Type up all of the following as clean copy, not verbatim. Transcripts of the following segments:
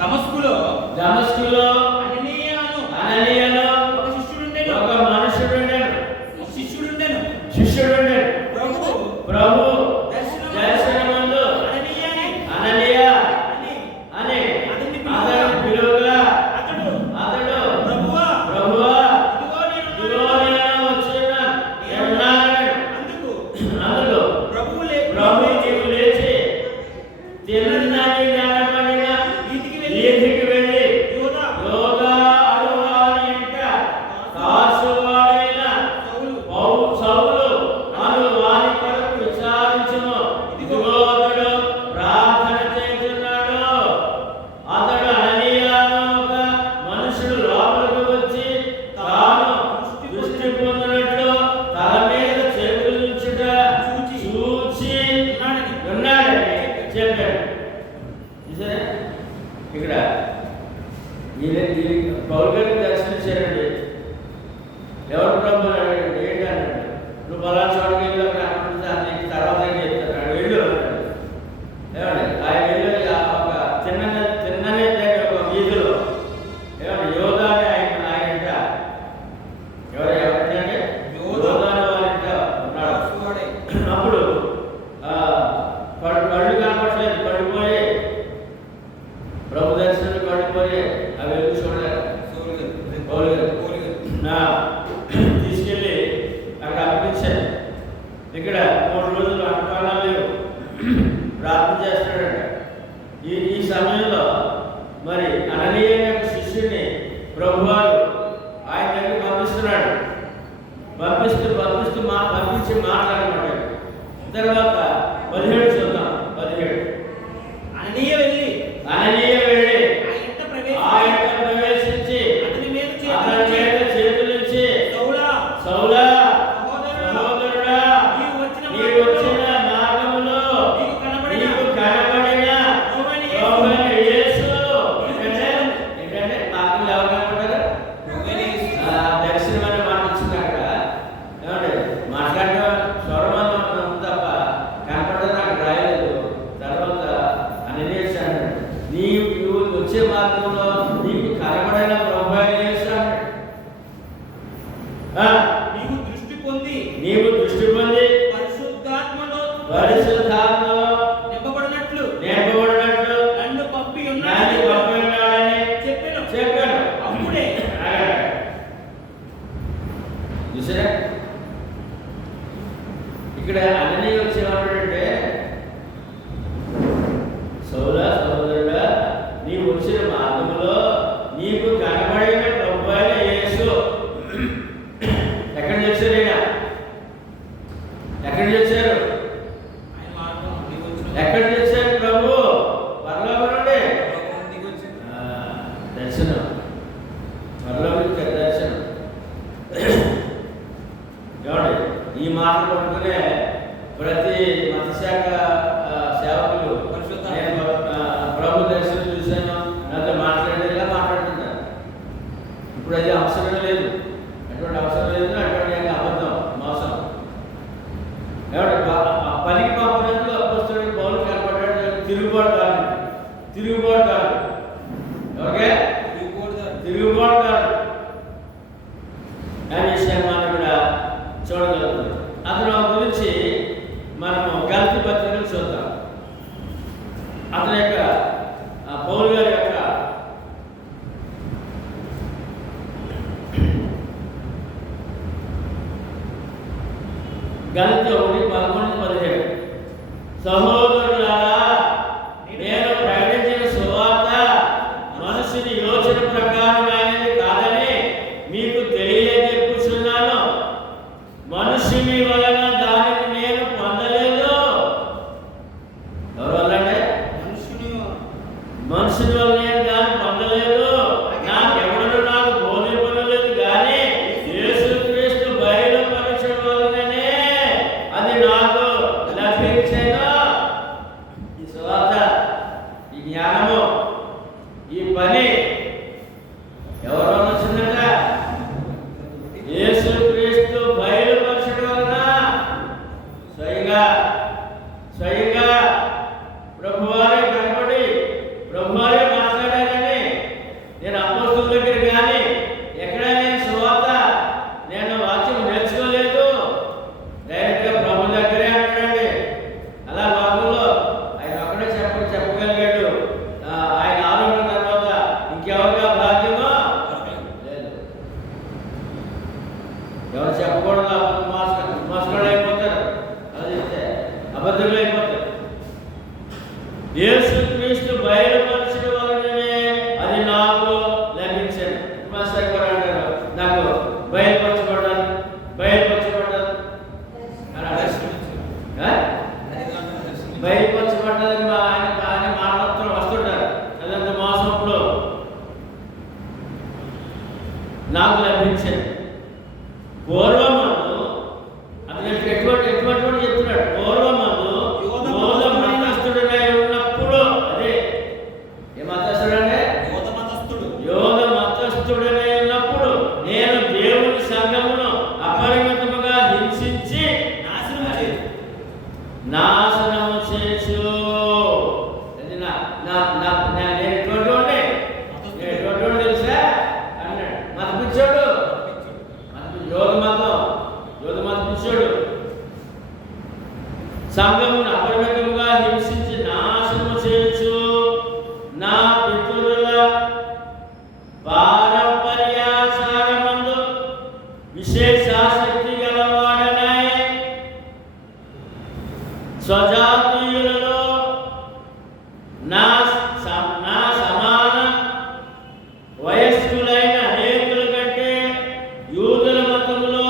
దమస్కులో అననీయను ఒక మనుషుడుండెను. శిష్యుడుండెను. ప్రభు దర్శనమందు అననీయ అని అతడు పిలువగా అతడు ప్రభువా ఇదిగో నేను వచ్చున్నాను. అందుకు ప్రభువు నీవు లేచి తిన్నదాన్ని దానపడిన వీధికి వెళ్ళి యోధా అడువాని ఇంట దాసువాడైన సౌలు అను వాని కొరకు విచారించును. ఇదిగో అతడు ప్రార్థన చేస్తున్నాడు. అతడు అననీయ అను ఒక మనుషుడు లోపలికి వచ్చి తాను దృష్టి పొందినట్లు తల మీద చేతులు ఉంచుట చూచి ఉన్నాడని చెప్పాడు. చూసారా ఇక్కడ పౌలు గారికి దర్శనించారండి. ఎవరు ప్రభు అన్నాడు, ఏంటి అన్నాడు, నువ్వు పలానా చోటుకి వెళ్ళి అక్కడ నీకు తర్వాత చెప్తాడు. వెళ్ళు అన్నాడు. ఏమండి ఆయన వెళ్ళి ఒక తిన్ననే ఒక వీధిలో ఏమండి యోధా అని ఆయన ఎవరంటే యోధా అని వారింట ఉన్నాడు. అప్పుడు కళ్ళు కనపడలేదు, పడిపోయి ప్రభు దర్శనం పడిపోయి అవి వెళ్ళి చూడలేదు. తీసుకెళ్ళి అక్కడ అర్పించారు. ఇక్కడ 3 రోజులు అన్నపానాలు లేవు, ప్రార్థన చేస్తున్నాడట. ఈ సమయంలో మరి అననీయ యొక్క శిష్యుడిని ప్రభువారు ఆయన దగ్గరికి పంపిస్తున్నాడు. పంపించి మాట్లాడమాట. తర్వాత 17 చూద్దాం. 17 అననీయ వెళ్ళి ఆయన ప్రవేశించి అతని మీద చేతులుంచి సౌలా సహోదరుడా నీవు వచ్చిన మార్గములో నీకు కనబడిన ప్రభువైన యేసు ఏంటంటే మార్గంలో ఎవరు కనబడ్డారు? దర్శనం అనే మాట వచ్చింది అక్కడ. ఏమంటే మాట్లాడడం స్వరమానం తప్ప కనపడదని అక్కడ రాయలేదు. తర్వాత అననీయ అన్నాడు, నీవు వచ్చే మార్గంలో నీకు కనబడిన ప్రభువైన యేసు అన్నాడు. నీవు దృష్టి పొంది పరిశుద్ధాత్మలో నింపబడినట్లు నన్ను పంపి ఉన్నాడని చెప్పాను. అప్పుడే చూసారా ఇక్కడ అననీయ వచ్చేవాడంటే, సౌలా సహోదరుడా నీవు వచ్చిన మార్గంలో నీకు కనబడిన ప్రభువైన యేసు. ఎక్కడ చేశారు? ఎక్కడ చేశారు ప్రభు? పరలోకం నుండి దర్శనం. పరలోకం దర్శనం. చూడండి, ఈ మాట పట్టుకునే ప్రతి మతశాఖ సేవకులు నేను ప్రభు దర్శనం చూశాను, నాతో మాట్లాడేలా మాట్లాడుతున్నారు. ఇప్పుడు అది అవసరం లేదు, అటువంటి అవసరం లేదు, అటువంటి అబద్ధం, మోసం. ఎవరు పనికి పంపినట్లు అపోస్తలుడు పౌలు కనపడ్డాడు. తిరుగుబాటుదారు ఓకే, తిరుగుబాటుదారు అనే విషయాన్ని మనం కూడా చూడగలుగుతాం. అతను గురించి మనము గలతీ పత్రికలు చూద్దాం. అతని యొక్క పౌలు గారి యొక్క గలతీ 1:13 సహోదరులారా నేను ప్రకటించిన సువార్త మనుషుని యోచన ప్రకారమైనది కాదని మీకు తెలియజెప్పుచున్నాను. మనుషుని వలన దానిని నేను పొందలేదు. ఎవరి వల్లంటే? మనుషుని వల్ల నేను దాన్ని పొందలేదు. నాకెవడను నాకు బోధింపలేదు కానీ యేసుక్రీస్తు బయలుపరచడం వలననే అది నాకు లభించేను. ఈ సువార్త, ఈ జ్ఞానము, ఈ పని ఎవరు వచ్చిందట? యేసుక్రీస్తు బయలుపరచడం వలన స్వయంగా ప్రభువారే కనబడి ప్రభువారే మాట్లాడారు. నాకు లభించింది. పూర్వమందు అతను ఎటువంటి చెప్తున్నాడు. పూర్వమందు యోధ మతస్థుడై ఉన్నప్పుడు, అదే ఏ మతస్థుడంటే యోధ మతస్థుడై ఉన్నప్పుడు నేను దేవుని సంఘమును అపరిమితముగా హింసించి నాశనము చేసు. తెలుసా అన్నాడు. మత పిచ్చోడు, యోధ మత పిచ్చోడు సంఘమును అపరిమితముగా హింసించి నాశనము చేయొచ్చు. నా పితరుల పారంపర్యాచారమందు విశేషాసక్తి గలవాడనై స్వజాతీయులలో నా సమాన వయస్కులైన అనేకుల కంటే యూదుల మతములో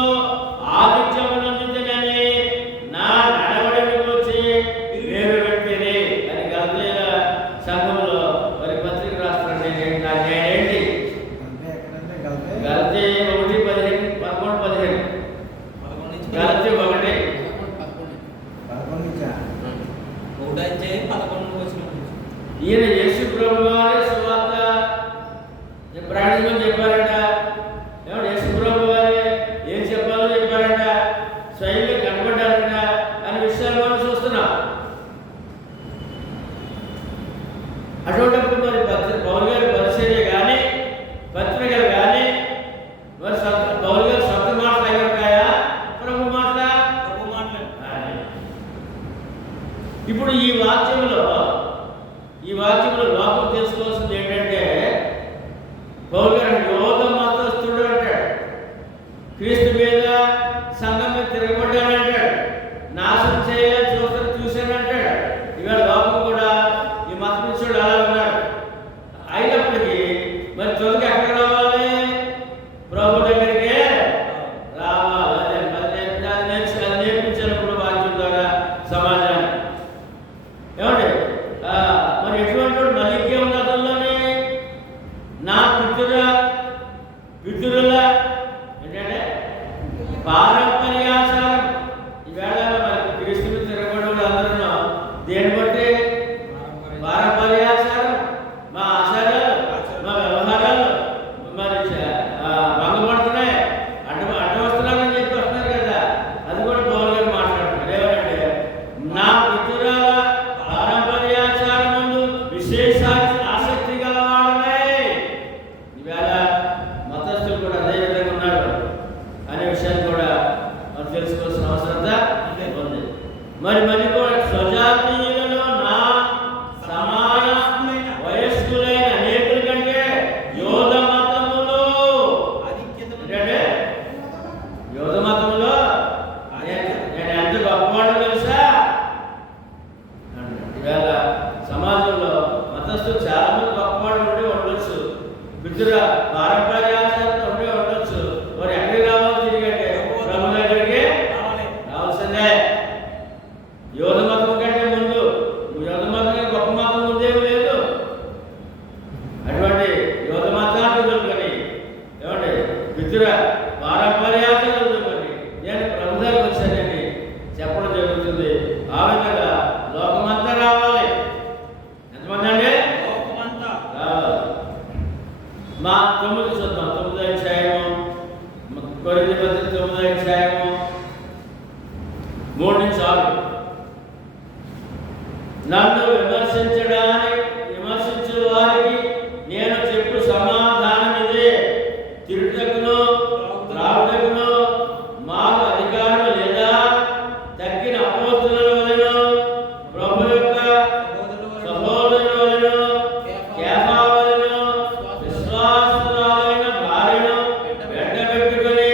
ఆధిక్యమునందునని నా నడవడిని గురించి వేరు పెట్టింది అని గల్తీయుల సంఘంలో మరి పత్రిక రాస్తారండి. నేనేంటి గల్తీ 1:11 గల్తీ 1:11 ఈయన యేసు ప్రభు వారి సువార్త ప్రయాణించమని చెప్పారంట. ఏమంటే యేసు ప్రభు వారి ఏం చెప్పాలో చెప్పారంట, స్వయంగా కనబడ్డారంట అనే విషయాలు మనం చూస్తున్నాం. అటువంటిప్పుడు మరి పౌలు గారి పరిచర్య కానీ పత్రికలు కానీ మరి పౌలు గారి సొంత మాటలు అయిపోతాయా, ప్రభు మాటలా? ఇప్పుడు ఈ వాక్యంలో లోపం తెలుసుకోవాల్సింది ఏంటంటే, పౌలు గారు యోధ మతస్థుడు అంటాడు, క్రీస్తు మీద సంఘం మీద తిరగబడ్డానంటాడు, నాశనం చేయాలని చూశానంటాడు. ఇవాళ లోపం కూడా ఈ మత పిచ్చోడు అలా ఉన్నాడు. అయినప్పటికీ మరి త్వరగా ఎక్కడ రావాలి? ప్రభు దగ్గరికే రావాలి. అది నేర్పించినప్పుడు వాక్యం ద్వారా సమాజాన్ని. ఏమండి మరి ఎటువంటి మలికే ఉన్న అతనిలోనే నా పితరుల ఏంటంటే పారంపర్యాచారం. ఈవేళ మరి క్రీస్తు తిరగబడి అందరూ దేని బట్టి పారంపర్యాచారం, మా ఆచారాలు, మా వ్యవహారాలు మరి భంగపడుతున్నాయి, అడ్డు వస్తున్నారని చెప్పి వస్తున్నారు కదా. అది కూడా పౌలు గారు మాట్లాడుతున్నారు. ఏమంటే నా పితరుల పారంపర్యాచారముందు విశేష ఆసక్తి గలవాడనే. ఈవేళ మతస్థులు కూడా అదే విధంగా ఉన్నారు అనే విషయాన్ని కూడా మనం తెలుసుకోవాల్సిన అవసరం ఉంది. మరి కూడా స్వజాతీయులలో నా సమాన వయస్కులైన అనేకుల కంటే యోధ మతములో నేను ఎంత గొప్పవాడో తెలుసా? ఈవేళ సమాజంలో మతస్థులు చాలా మంది గొప్పవాడు ఉండి ఉండొచ్చు, పితృ పారంపర్యాచారంతో ఉండి ఉండొచ్చు. మరి ఎక్కడికి రావాలి? తిరిగంటే ప్రభు దగ్గరికి రావాల్సిందే. యోధ మతం కంటే ముందు యోధ మతం కంటే గొప్ప మతం ముందేమీ లేదు. అటువంటి యోధ మతాన్ని వదులుకొని ఏమండి పితృ పారంపర్యాచారం వదులుకొని నేను ప్రభు దగ్గరికి వచ్చానని చెప్పడం జరుగుతుంది. ఆ విధంగా లోకమంతా రావాలి. ఎంతమంది అండి? లోకమంతా రావాలి. మా 9 చూద్దాం. 9వ అధ్యాయము కొరింథీ పత్రిక 9వ అధ్యాయము 3-6. నన్ను విమర్శించు వారికి నేను చెప్పు సమాధానం ఇదే: తిరుటకును త్రాగుటకును మాకు అధికారం లేదా? తగ్గిన అపోస్తలుల వలెను, ప్రభు యొక్క సహోదరుల వలెను, కేఫా వలెను, విశ్వాసురాలైన భార్యను వెంటబెట్టుకొని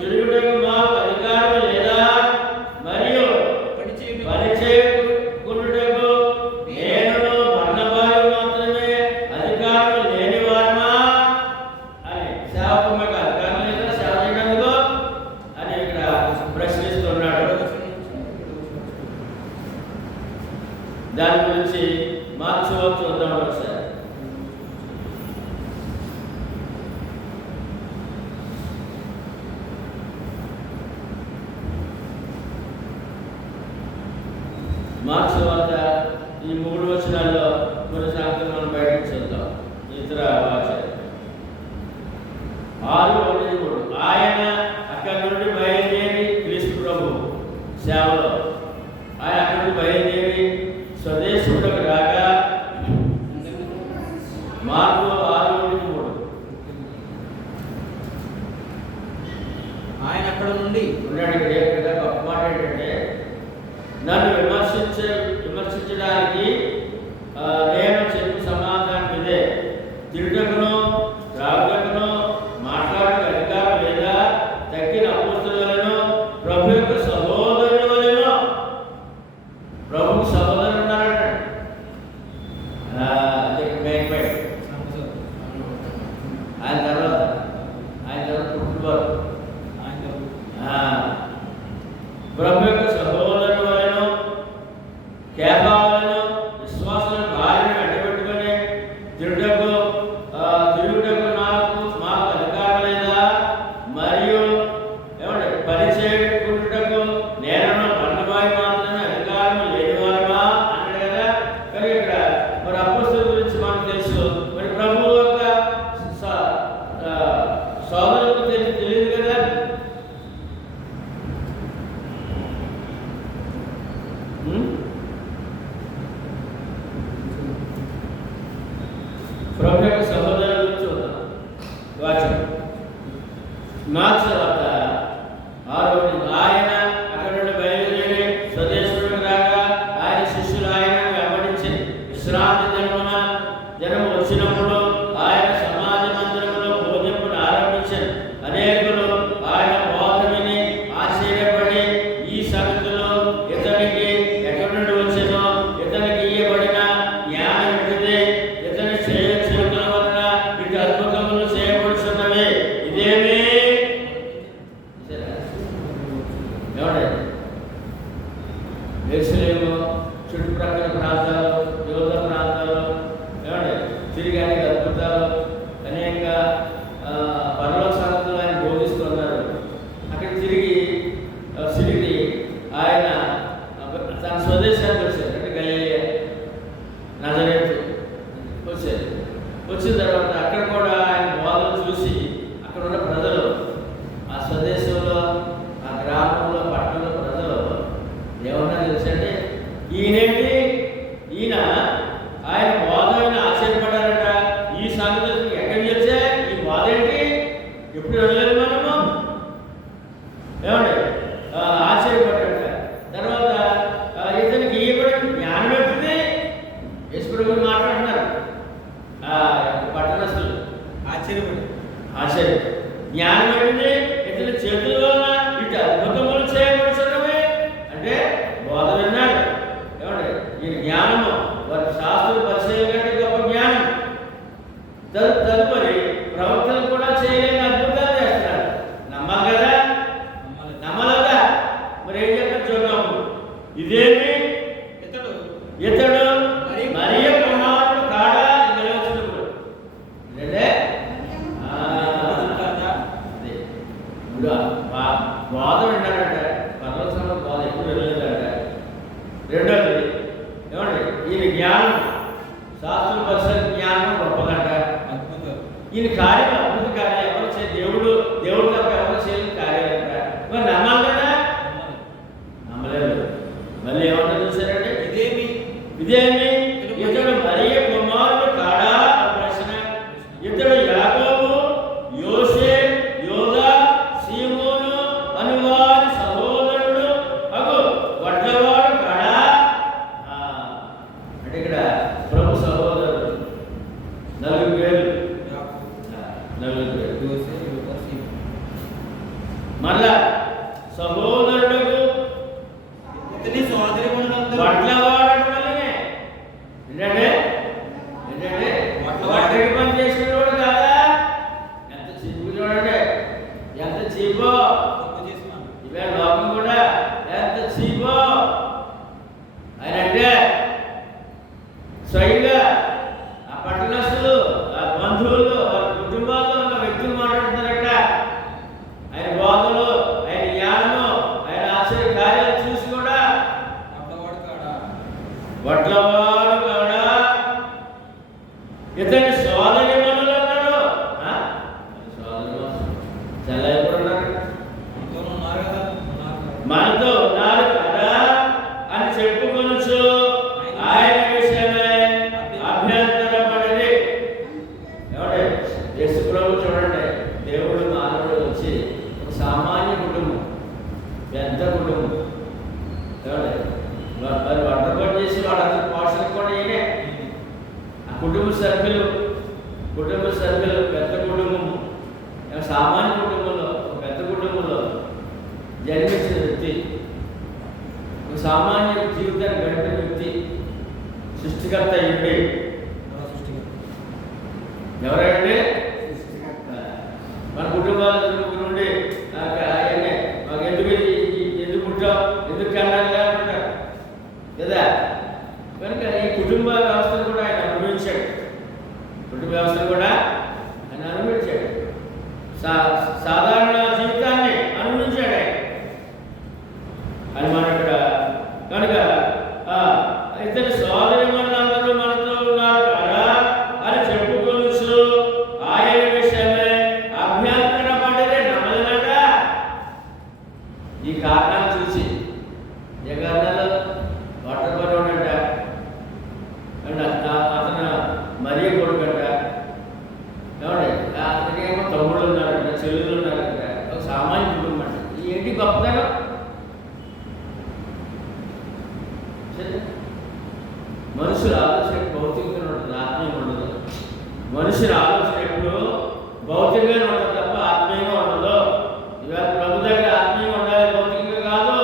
తిరుగుటకు మాకు అధికారం లేదా? మరియు పనిచేయకుండుటకు నేను మరణభావి మాత్రమే అధికారం లేని వారమా అని సేవకులకు అధికారం లేదా సేవ చేయడానికి అని ఇక్కడ ప్రశ్నిస్తున్నాడు. దాని గురించి మార్చి చూద్దాం ఒకసారి. మార్క్స్ వార్త ఈ 3 వచనాల్లో కొన్ని సంగతులు మనం బయటకు చూద్దాం. ఇతర వాక్యాలు 6:1-3 ఆయన అక్కడి నుండి బయలుదేరి క్రీస్తు ప్రభు సేవలో ఆయన అక్కడి నుండి బయలుదేరి స్వదేశుడికి రాగా మార్కు 6:1-3 ఆయన అక్కడ నుండి ఉన్నాడు. ఇక్కడ గొప్ప మాట ఏంటంటే నన్ను విమర్శించడానికి నేను చెప్పు సమాధానం ఇదే: తిరుగుటకును త్రాగుటకును మాట్లాడక అధికారం లేదా తగ్గిన అపోస్తలులను ప్రభు యొక్క సహోదరుల వలెను. ప్రభుకు సహోదరులు ఉన్నారట. ఆయన తర్వాత పుట్టుబారు ప్రభు యొక్క సహోదరుల వలెను కేవలను విశ్వాసం భార్యను అడ్డబెట్టుకొని తిరుగుటకు మాకు అధికారం లేదా, మరియు ఏమంటే పరిచయకుటకు నేను బండబాయి మాత్రమే అధికారం లేనివారమా అన్నాడు కదా. కానీ ఇక్కడ మరి అపోస్తలుల గురించి మనకు తెలుసు. మరి ప్రభువు యొక్క సోదరులకు తెలియదు కదా. ప్రభు యొక్క సహోదరుల గురించి చూద్దాం. వాక్యం మార్క్స్ వార్త 6:1 ఆయన అక్కడి నుండి బయలుదేరి స్వదేశుడికి రాగా ఆయన శిష్యులు ఆయన వెంబడించి విశ్రాంతి దినము వచ్చినప్పుడు ఆయన సమాజ మందిరంలో భోజనమును ఆరంభించారు. అనేకులు ఆయన బోధ విని ఆశ్చర్యపడి ఈ సంగతులు ఇతనికి ఎక్కడి నుండి వచ్చేనో, ఇతనికి ఇయ్యబడిన జ్ఞానం ఎట్టిదే, ఇతని చేతుల వలన ఇటు అద్భుతములు చేయబడుతున్నవి, ఇదేమి యెరూషలేము చుట్టుప్రక్కల ప్రాంతాలు, యోధ ప్రాంతాలు తిరిగి అనేక అద్భుతాలు, అనేక పరలోక సంగతులు ఆయన బోధిస్తున్నారు. అక్కడ తిరిగి ఆయన తన స్వదేశానికి వచ్చారు. అంటే గలిలయ, నజరేతు వచ్చారు. వచ్చిన తర్వాత అక్కడ కూడా ఆయన బోధలు చూసి అక్కడ ఉన్న ప్రజలు, ఆ స్వదేశంలో, ఆ గ్రామంలో, పట్టణంలో ప్రజలు ఏమన్నా తెలుసంటే, ఈయన ఆయన బోధ ఆశ్చర్యపడారట. ఈ సంగతులు ఎక్కడి నుంచి వచ్చా, ఈ బోధ ఏంటి, ఎప్పుడు వెళ్ళలేదు మనము ఏమండి ఆశ్చర్యపడ్డారట. తర్వాత ఇతనికి ఇవ్వబడిన జ్ఞానం ఎట్టింది, యేసుప్రభువు మాట్లాడుతున్నారు పట్టణస్తులు. ఆశ్చర్యం జ్ఞానం ఎట్టింది, ఇతని చేతుల వలన ఇటు అద్భుతములు చేయబడుతున్నవి. అంటే బోధ విన్నాడు. ఏమండి ఈ జ్ఞానము వారి శాస్త్రుల పరిచయం కంటే గొప్ప జ్ఞానం. తదుపరి ప్రవక్తలు కూడా చేయలేని అద్భుతాలు చేస్తున్నారు. నమ్మాలి కదా, నమ్మలేదా? మరి ఏం చెప్తారు చూద్దాము. ఇదేమి ఇతడు మరియ కుమారుడు కాడా? వచ్చినప్పుడు అంటే బోధ విన్నారంట. పర్వతంలో బోధ ఎప్పుడు వెళ్ళలేదంట. రెండోది ఏమండి ఈయన జ్ఞానం, శాస్త్ర పరిసర జ్ఞానం గొప్పదంట. ఈయన కార్యం అద్భుత కార్యం, ఎవరు దేవుడు తప్ప ఎవరు చేయని కార్యాలంట. మరి నమ్మాలి కదా, నమ్మలేదు. మళ్ళీ ఏమన్నా చూసారంటే ఇదేమి ఇతడు మరియ కుమారుడు కాడా? ప్రశ్న. ఇతడు యాకోబు, యోసే, యోదా, సీమోను అనువారి సహోదరుడు అగు వడ్లవాడు కాడా? అంటే ఇక్కడ ప్రభు సహోదరుడు నలుగురు పేర్లు. మళ్ళా సహోదరుడు వడ్లవాడు వల్లనే ఏంటంటే వడ్లకి పని చేసినవాడు కాదా? ఎంత చీపు చూడండి, ఎంత చీపో ఇవే లోకం కూడా ఎంత చీపో. ఆయన అంటే స్వయంగా ఆ పట్టణస్తులు, ఆ బంధువులు, వారి కుటుంబాల్లో ఉన్న వ్యక్తులు మాట్లాడుతున్నారట. ఆయన బోధలు, ఆయన జ్ఞానము కుటుంబ సభ్యులు పెద్ద కుటుంబము, సామాన్య కుటుంబంలో పెద్ద కుటుంబంలో జన్మించిన వ్యక్తి, ఒక సామాన్య జీవితాన్ని గడిపిన వ్యక్తి సృష్టికర్త అయ్యింది. ఎవరంటే మన కుటుంబాల నుండి ఆయనే మాకు ఎందుకు పుట్టాం, ఎందుకు కన్నారుగా అంటారు కదా. కనుక ఈ కుటుంబ వ్యవస్థను కూడా ఆయన అనుభవించాడు. కుటుంబ వ్యవస్థను కూడా ఆయన అనుభవించాడు. సాధారణ జీవితాన్ని అనుభవించాడు ఆయన అని మన ఇక్కడ. కనుక ఇద్దరు సోదరిమణులందరూ మనతో ఉన్నారు కదా అని చెప్పుకోవచ్చు. ఆయన విషయమే అభ్యంతరపడేదే నమ్మదనట. ఈ కారణాలు చూసి జగన్నాథ్ వాటర్పడట అతను మరీ కొడుకంట, ఏమండి అతనికేమో తమ్ముళ్ళు ఉన్నారంట, చెల్లెలు ఉన్నారంట, ఒక సామాన్య కుటుంబం అంట. ఏంటి గొప్పతనం? మనుషుల ఆలోచన భౌతికంగా ఉంటుంది, ఆత్మీయం ఉండదు. మనుషుల ఆలోచన ఎప్పుడు భౌతికంగా ఉండదు తప్ప ఆత్మీయంగా ఉండదు. ఇవాళ ప్రభు దగ్గర ఆత్మీయంగా ఉండాలి, భౌతికంగా కాదు,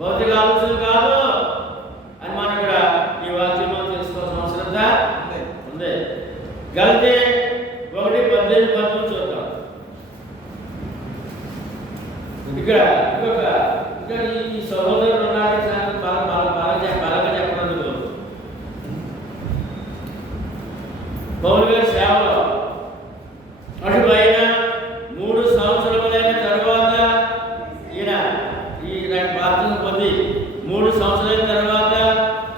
భౌతిక ఆలోచన కాదు అని మనం ఇక్కడ ఈ వాక్యంలో తెలుసుకోవాల్సిన అవసరం ఉంది. గలతీ 1:18 చూద్దాం. ఇక్కడ ఇంకా ఈ సహోదరులు ఉన్నారు బలంగా చెప్పడందుకు పౌలు గారి సేవలో అటు పైన 3 సంవత్సరములైన తర్వాత ఈయన ప్రార్థన పొంది 3 సంవత్సరాల తర్వాత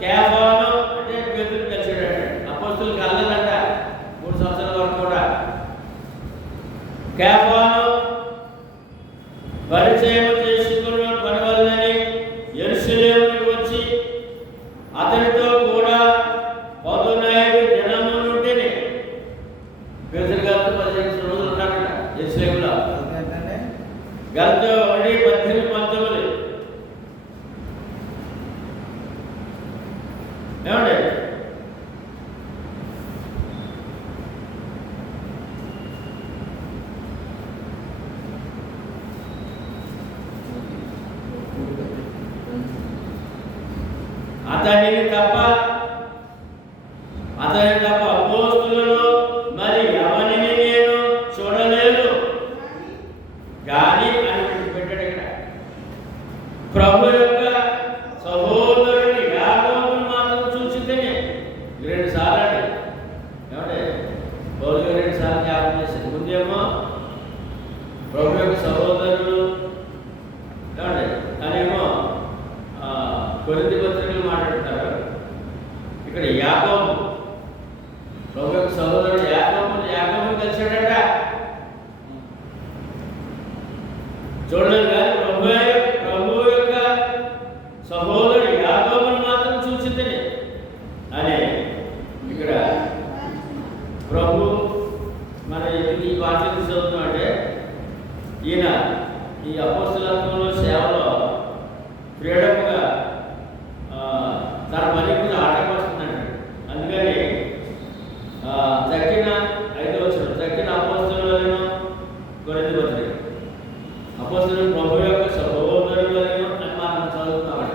కేఫాను అంటే పేతురు కలిసాడంట. అపోస్తలులు కలలేదంట 3 సంవత్సరాల వరకు కూడా. కేఫాను పరిచయం చేసుకున్న పని వల్లని యెరూషలేముకు వచ్చి అతనితో కూడా 15 దినముల నుండి పేతురు గారితో 15 రోజులు ఉన్నారట యెరూషలేములో. గలతీ 1:18 ఏమండి? అతనిని తప్ప అపోస్తలులను మరి ఎవరిని నేను చూడలేదు కానీ అని పెట్టాడు ఇక్కడ. ప్రభు యొక్క సహోదరుని యాకోబును మాత్రం చూసితేనే 2 సార్లు అండి. ఏమంటే పౌలు గారు 2 సార్లు జ్ఞాపకం చేశారు. ముందేమో ప్రభు యొక్క సహోదరులు ఏమంటే అదేమో కొరింథీ పత్రికలు మాట్లాడతారు. ఇక్కడ యాకోబు ప్రభు యొక్క సహోదరుడు యాకోబుని కలిసాడట. చూడలేదు కానీ ప్రభు యొక్క సహోదరుడు యాకోబుని మాత్రం చూసితేనే అని ఇక్కడ ప్రభు మన ఈ వాక్యం చదువుతున్నాం. అంటే ఈయన ఈ అపోస్తలత్వంలో సేవలో ఫ్రీడమ్గా తన పని మీద ఆటపడుతుందండి. అందుకని తక్కిన 5వ వచనం తక్కిన అపోస్తలులను కొరింథీ పత్రిక అపోస్తలులు ప్రభు యొక్క సహోదరులను అని మనం చదువుతున్నామట.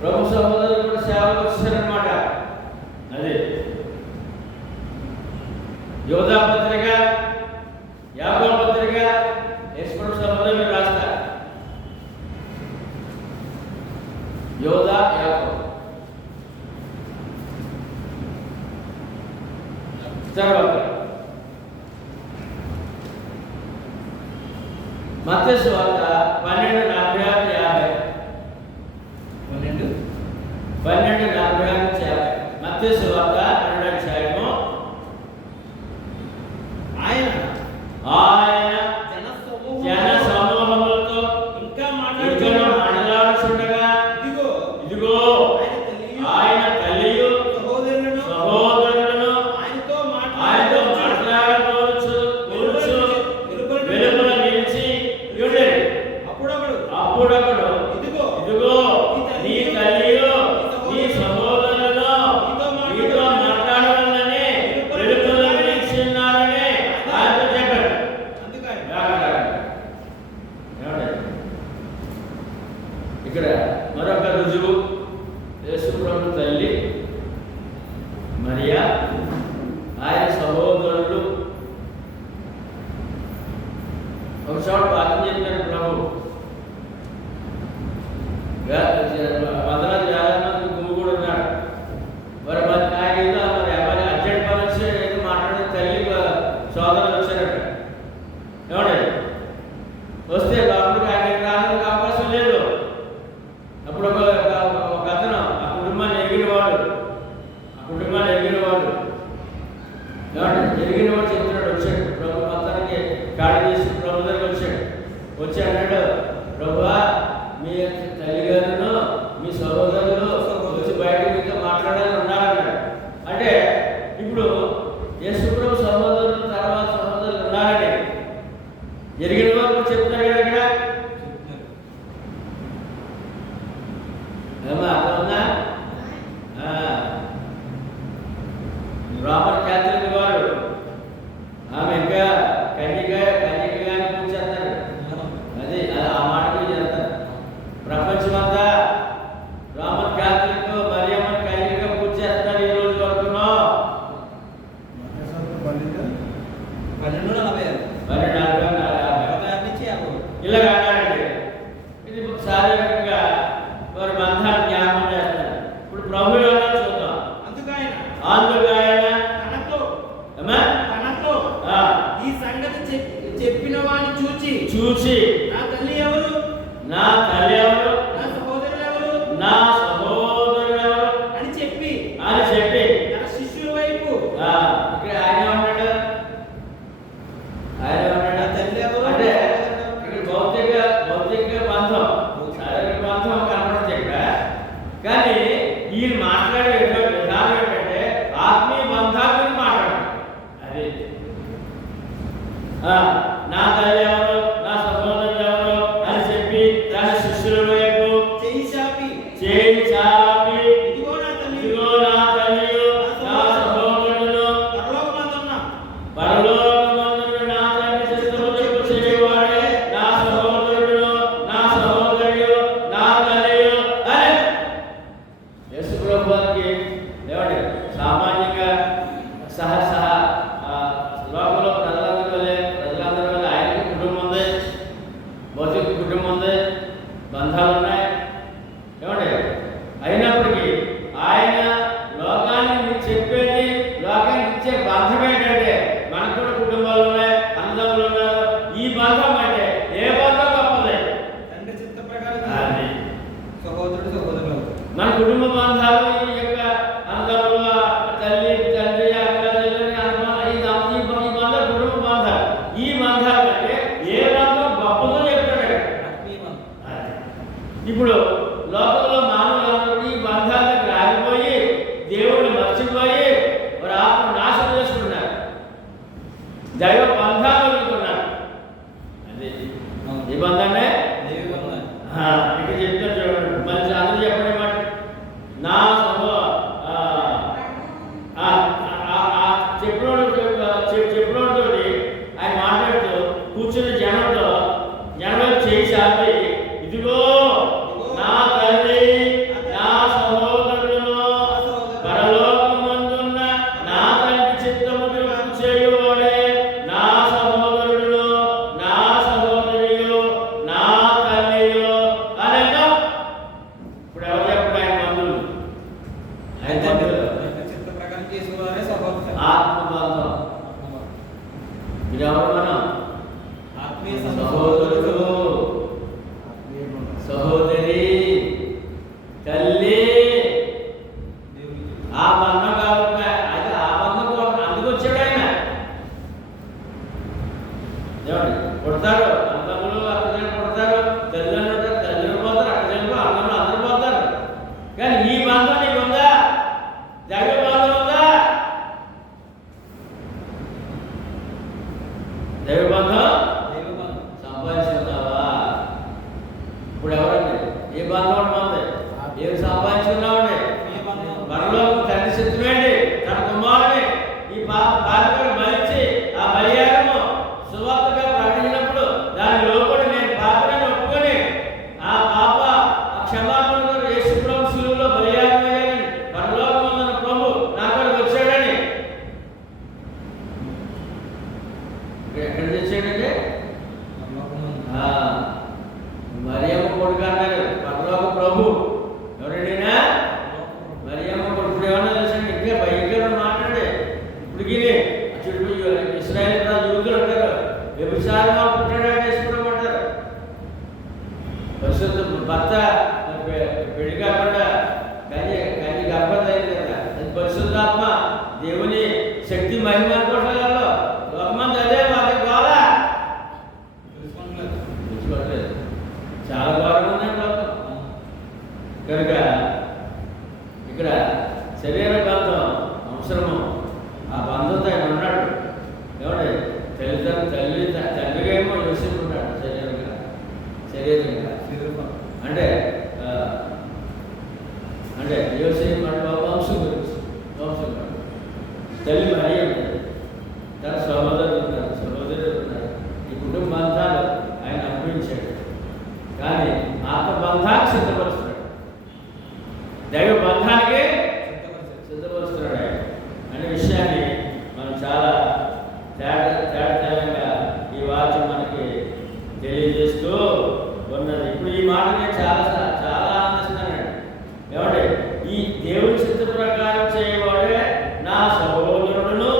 ప్రభు సహోదరులు కూడా సేవకు వచ్చారనమాట. అదే యోధా పత్రిక, యాకోబు పత్రిక, యేసుప్రభు సహోదరులు రాస్తారు. యోధా, యాకోబు. తర్వాత మత్తయి సువార్త 12:46-50. 12:46-50. మత్తయి సువార్త 12వ అధ్యాయము. ఆయన జన సమూహములతో ఇంకా మాట్లాడుచుండగా ఇదిగో ఆయన తల్లియు సహోదరులను ఆయనతో మాట్లాడవచ్చు వెలుపల నిలిచి అప్పుడొకడు ఇదిగో నీ తల్లియు నీ సహోదరులను నీతో సోదరులు వచ్చారట. ఏమండి వస్తే లోపలికి ఆయన రావడానికి అవకాశం లేదు. అప్పుడు ఒక అతను ఆ కుటుంబాన్ని ఎరిగినవాడు చెప్తున్నాడు. వచ్చాడు ప్రభు మొత్తానికి కాడి చేసి ప్రభు దగ్గర వచ్చి అన్నాడు, ప్రభువా మీ తల్లిగారును మీ సహోదరులు వచ్చి బయట మీతో మాట్లాడాలని ఉన్నారన్నాడు. అంటే ఇప్పుడు యేసు ప్రభు సహోదరులు తర్వాత సహోదరులు ఉన్నారని జరిగిన వారు చెప్తారు కదా. ఇక్కడ ఏమా అర్థమవుతుందా? రోమన్ క్యాథలిక్ వారు ఆమె ఇంకా కన్యకగానే పూజ చేస్తారు. అది ఆ మాటలు చేస్తారు. ప్రపంచమంతా రోమన్ క్యాథలిక్ మరియమ్మని కన్యకగా పూజ చేస్తారు. ఈ రోజు వరకు 12:40 ఇలాగ అన్నారండి. ఇది శారీరకంగా వారి బంధాన్ని జ్ఞాపకం చేస్తారు. ఇప్పుడు ప్రభు ఏమన్నా చూద్దాం. అందుకైనా తనతో ఈ సంగతి చెప్పిన వాడిని చూచి నా తల్లి ఎవరు, నా సహోదరులు ఎవరు అని చెప్పి నా శిష్యుల వైపు ఇక్కడ ఆయన ఉన్నాడు. తల్లి ఎవరు అంటే ఇక్కడ భౌతిక బంధం, శారీరక బంధం కనపడుతుంది ఇక్కడ. కానీ ఈయన మాట్లాడే విధానం ఏంటంటే ఆత్మీయ బంధాల గురించి మాట్లాడారు. అది నా తల్లి ఎవరు, నా సహోదరులు ఎవరు అని చెప్పి తన శిష్యుల వైపు చేయి చాపి ఇదిగో నా తల్లి నా సహోదరులు పరలోకమందున్న నా తండ్రి చిత్తము చేయువాడే నా సహోదరుడు నా సహోదరులు నా తల్లి అని యేసు ప్రభువుకి ఏమండి సామాన్యంగా లోకంలో ప్రజలందరి వల్ల ఆయనకి కుటుంబం ఉంది, భౌతిక కుటుంబం ఉంది, బంధాలు ఉన్నాయి. ఏమండి అయినప్పటికీ ఆయన లోకానికి ఇచ్చే బంధం ఏంటంటే మనకు కూడా కుటుంబాలు ఉన్నాయి, అన్నదమ్ములు ఉన్నారు. ఈ బంధం అంటే ఏ బంధం గొప్పది? తండ్రి చిత్త ప్రకారం సహోదరులు మన కుటుంబ బంధాలు ఈ యొక్క అన్నదమ్ముల తండ్రి అక్క చెల్లెని ఈ బంధాలు కుటుంబ బంధాలు. ఈ బంధాలు అంటే ఏ బంధం గొప్పదో చెప్తాడు. ఇప్పుడు లోకంలో మానవులందరూ ఈ బంధాలకు రాగిపోయి దేవుడిని మర్చిపోయి వారి ఆత్మ నాశనం చేసుకున్నారు, దైవ బంధాలు వదులుకున్నారు. అది ఈ బంధాన్నే ఇక్కడ చెప్తారు చూడండి. మళ్ళీ అందరూ చెప్పండి మాట. నా చెప్పినోడితో ఆయన మాట్లాడుతూ కూర్చున్న జనంలో చేయి చాపి ఇదిగో నా తల్లి నా సహోదరులను పరలోకమందున్న నా తండ్రి చిత్తము చేయువాడే నా సహోదరుడు నా సహోదరులు నా తల్లియు అనేగా. ఇప్పుడు ఎవరు చెప్పండి? ఆయన బంధువులు చిత్త ప్రకారం చేసుకున్నారే సహోదరులు. ఆత్మబంధం. మీరెవరు? మనం ఆత్మీయ సహోదరుడు, సహోదరి, తల్లి. ఆ బంధం కాబట్టి అది ఆ బంధం కోసం అందుకు వచ్చాడు ఆయన. ఏమండి పుడతారు అన్నదమ్ములు అక్కజనులు పుడతారు, తల్లిదండ్రులు ఉంటారు, తల్లిదండ్రులు పోతారు, అక్కజనులు అన్నదమ్ములు అందరూ పోతారు. కానీ ఈ బంధం నీకు ఉందా? దైవ బంధం ఉందా? దైవ బంధం సంపాదించుకున్నావా? ఇప్పుడు ఎవరండి ఏ బంధం ఉంటుంది? ఏమి సంపాదించుకున్నామండి? మనలోకి తండ్రి చిత్తమేంటి? తన కుమారుని ఈ బాలికను బలిచి ఆ బలియాగము సువార్తగా ప్రకటించినప్పుడు దాని లోపడి నేను పాపని ఒప్పుకొని ఆ పాప క్షమాపణ యేసు ప్రభు శిలువలో బలియాగమయ్యాడని పరలోకమందున్న ప్రభు నా కొరకు వచ్చాడని ఎక్కడ తెచ్చాడంటే మరియమ్మ కొడుకు అన్నారు. పరలోక ప్రభు ఎవరైనా మరియమ్మ కొడుకు ఏమన్నా తెలుసండి? ఇంకా భయంకరంగా మాట్లాడే ఇప్పటికి ఇస్రాయేల్ భర్త పెళ్లి కాకుండా కన్య గర్భవతి అయింది కదా, అది పరిశుద్ధాత్మ దేవుని శక్తి మహిమ అనుకోవట్లేదు. లోకమంది అదే వాళ్ళకి గోలా తెలుసుకోవట్లేదు. చాలా ఘోరంగా ఉందండి లోకం. కనుక ఇక్కడ శరీర బంధం అవసరము. ఆ బంధంతో ఆయన ఉన్నాడు. ఏమండి తండ్రిగా ఏమో యోసేపు ఉన్నాడు శరీరంగా అంటే యోసేపు అంటే వంశం గురించి తల్లి మరియ ఉంటుంది, తన సహోదరులు ఉన్నారు. ఈ కుటుంబ బంధాలు ఆయన అనుభవించాడు. కానీ ఆత్మ బంధానికి సిద్ధపరుస్తున్నాడు, దైవ బంధానికి సిద్ధపరుస్తున్నాడు ఆయన అనే విషయాన్ని మనం చాలా తేటగా ఈ వాక్యం మనకి తెలియజేస్తూ ఉన్నది. ఇప్పుడు ఈ మాట నేను చాలా ఆనందిస్తున్నానండి. ఏమంటే ఈ దేవుని చిత్త ప్రకారం చేయవాడే నా సహోదరుడును,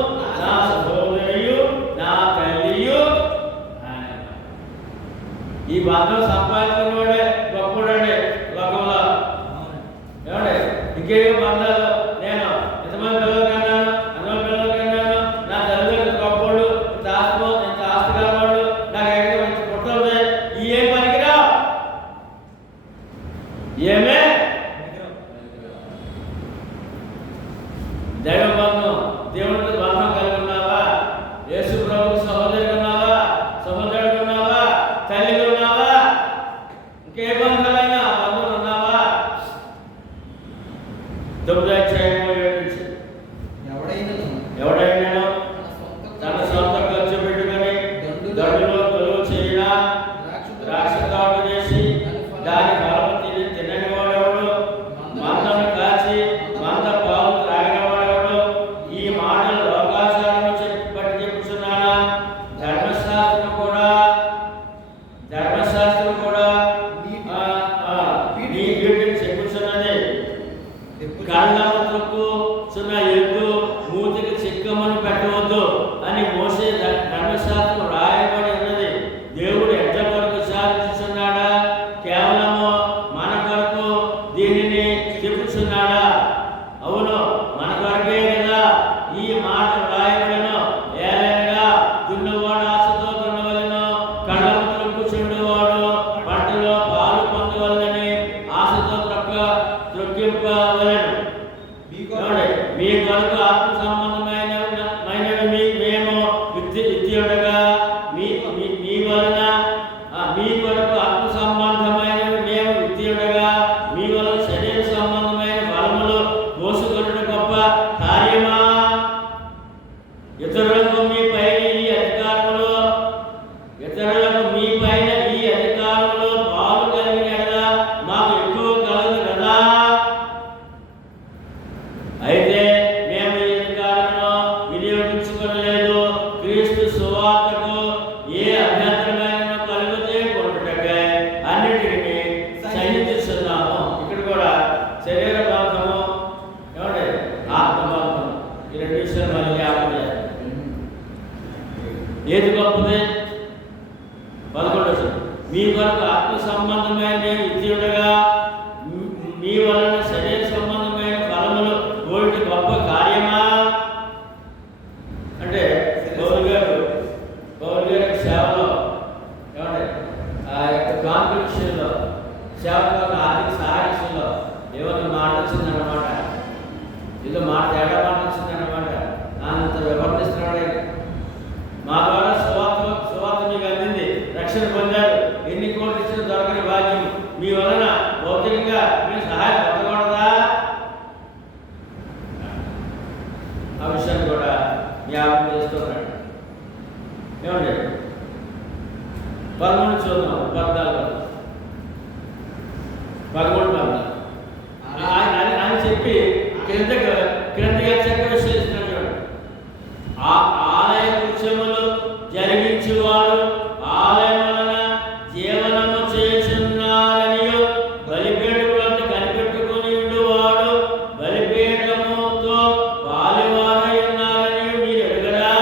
నా సహోదరియు, నా తల్లియు. ఈ బంధం సంపాదించిన వాడే గొప్పవాడే లోకంలో. ఏమంటే ఇంకేమో బంధాలు నేను ఎంతమంది పిల్లలు కన్నాను, ఎంతమంది పిల్లలు కన్నాను, నా తల్లిదండ్రులు గొప్పవాడు, ఇంత ఆస్తి కలవాడు, నాకు ఎక్కడ మంచి పుట్టలు ఈ ఏం పనికిరా ఏమే దైవ బంధం దేవుడితో బంధం కలిగి ఉన్నావా? యేసు ప్రభువు సహోదరుడు ఉన్నావా? సహోదరుడు ఉన్నావా? తల్లి ఉన్నావా? ఇంకే బంధాలైనా బంధువులు ఉన్నావా? 9వ అధ్యాయం 7 నుంచి ఎవడైనా తన సొంత ఖర్చు పెట్టుకొని దండులో కొలువు చేయడా, ద్రాక్ష తోట చేసి దాని ఫలము తినని వాడెవడు, మందను కాచి మంద పాలు త్రాగిన వాడెవడు. ఈ మాటలు లోకాచారము బట్టి చెప్పుచున్నానా? ధర్మశాస్త్రం కూడా వీటిని చెప్పుచున్నది. కళ్ళము త్రొక్కు చున్న ఎద్దు మూతికి చిక్కమని పెట్టవద్దు అని మోసే ధర్మశాస్త్రం రాయబడి ఉన్నది. దేవుడు ఎడ్ల కొరకు సాధించుచున్నాడా? కేవలము మన కొరకు దీనిని చెప్పుచున్నాడా? అవును, మన కొరకే కదా ఈ మాట రాయబడను. ఏలైనగా దున్నవాడు ఆశతో దున్నవలెను, కళ్ళము త్రొక్కు చుండువాడు పంటలో పాలు పొందవలెనని ఆశతో త్రొక్కింపవలెను. మీ కొరకు ఆత్మ సంబంధమైనవి మేము విత్తియుడగా మీ వలన మీ కొరకు ఆత్మ సంబంధమైనవి మేము విత్తియుడగా మీ వలన శరీర సంబంధమైన ఫలములు పోసుకొనుట గొప్ప కార్యమా? ఇతరులకు మీ పైన ఈ అధికారములో పాలు కలిగిన ఎడల మాకు ఎక్కువ కలదు కదా. అయితే మేము ఈ అధికారమును వినియోగించుకోలేదు. క్రీస్తు సువార్తకు ఏ అభ్యంతరమైన కలుగుతే కొనుటకై అన్నిటిని సహించుతున్నాము. ఇక్కడ కూడా శరీర బంధము, ఏమంటే ఆత్మ బంధం, ఈ రెండు విషయాలు మళ్ళీ జ్ఞాపకం చేయాలి. ఏది గొప్పది? 11 మీ కొరకు ఆత్మ సంబంధమైన విద్యుడగా మీ వలన శరీర సంబంధమైన ఫలములు కోరిటి గొప్ప కార్యమా? అంటే పౌలు గారి సేవలో, ఏమంటే ఆ యొక్క కాంపిటీషన్లో, సేవకు ఆర్థిక సహాయ విషయంలో ఏమన్నా మాట వచ్చిందన్నమాట. ఏదో మాట తేడా మాట వచ్చిందన్నమాట. అంత వివర్తిస్తున్నాడు. మా ద్వారా సువార్త మీకు అందింది, రక్షణ పొందారు, ఎన్ని కోట్లు ఇచ్చిన దొరకని భాగ్యం. మీ వలన భౌతికంగా మీరు సహాయం పొందకూడదా? ఆ విషయాన్ని కూడా జ్ఞాపకం చేస్తున్నాడు. ఏమండి 13 చూద్దాం. 14 ఆయన చెప్పి క్రిందగా చక్క విశ్లేషిస్తున్నాడు. ఆలయ కృత్యములు జరిగించేవాడు ఆలయం వలన జీవనము చేస్తున్నారని బలిపీఠం వద్ద కనిపెట్టుకుని ఉండువాడు బలిపీఠముతో పాలువారై ఉన్నారని మీరు ఎరుగరా?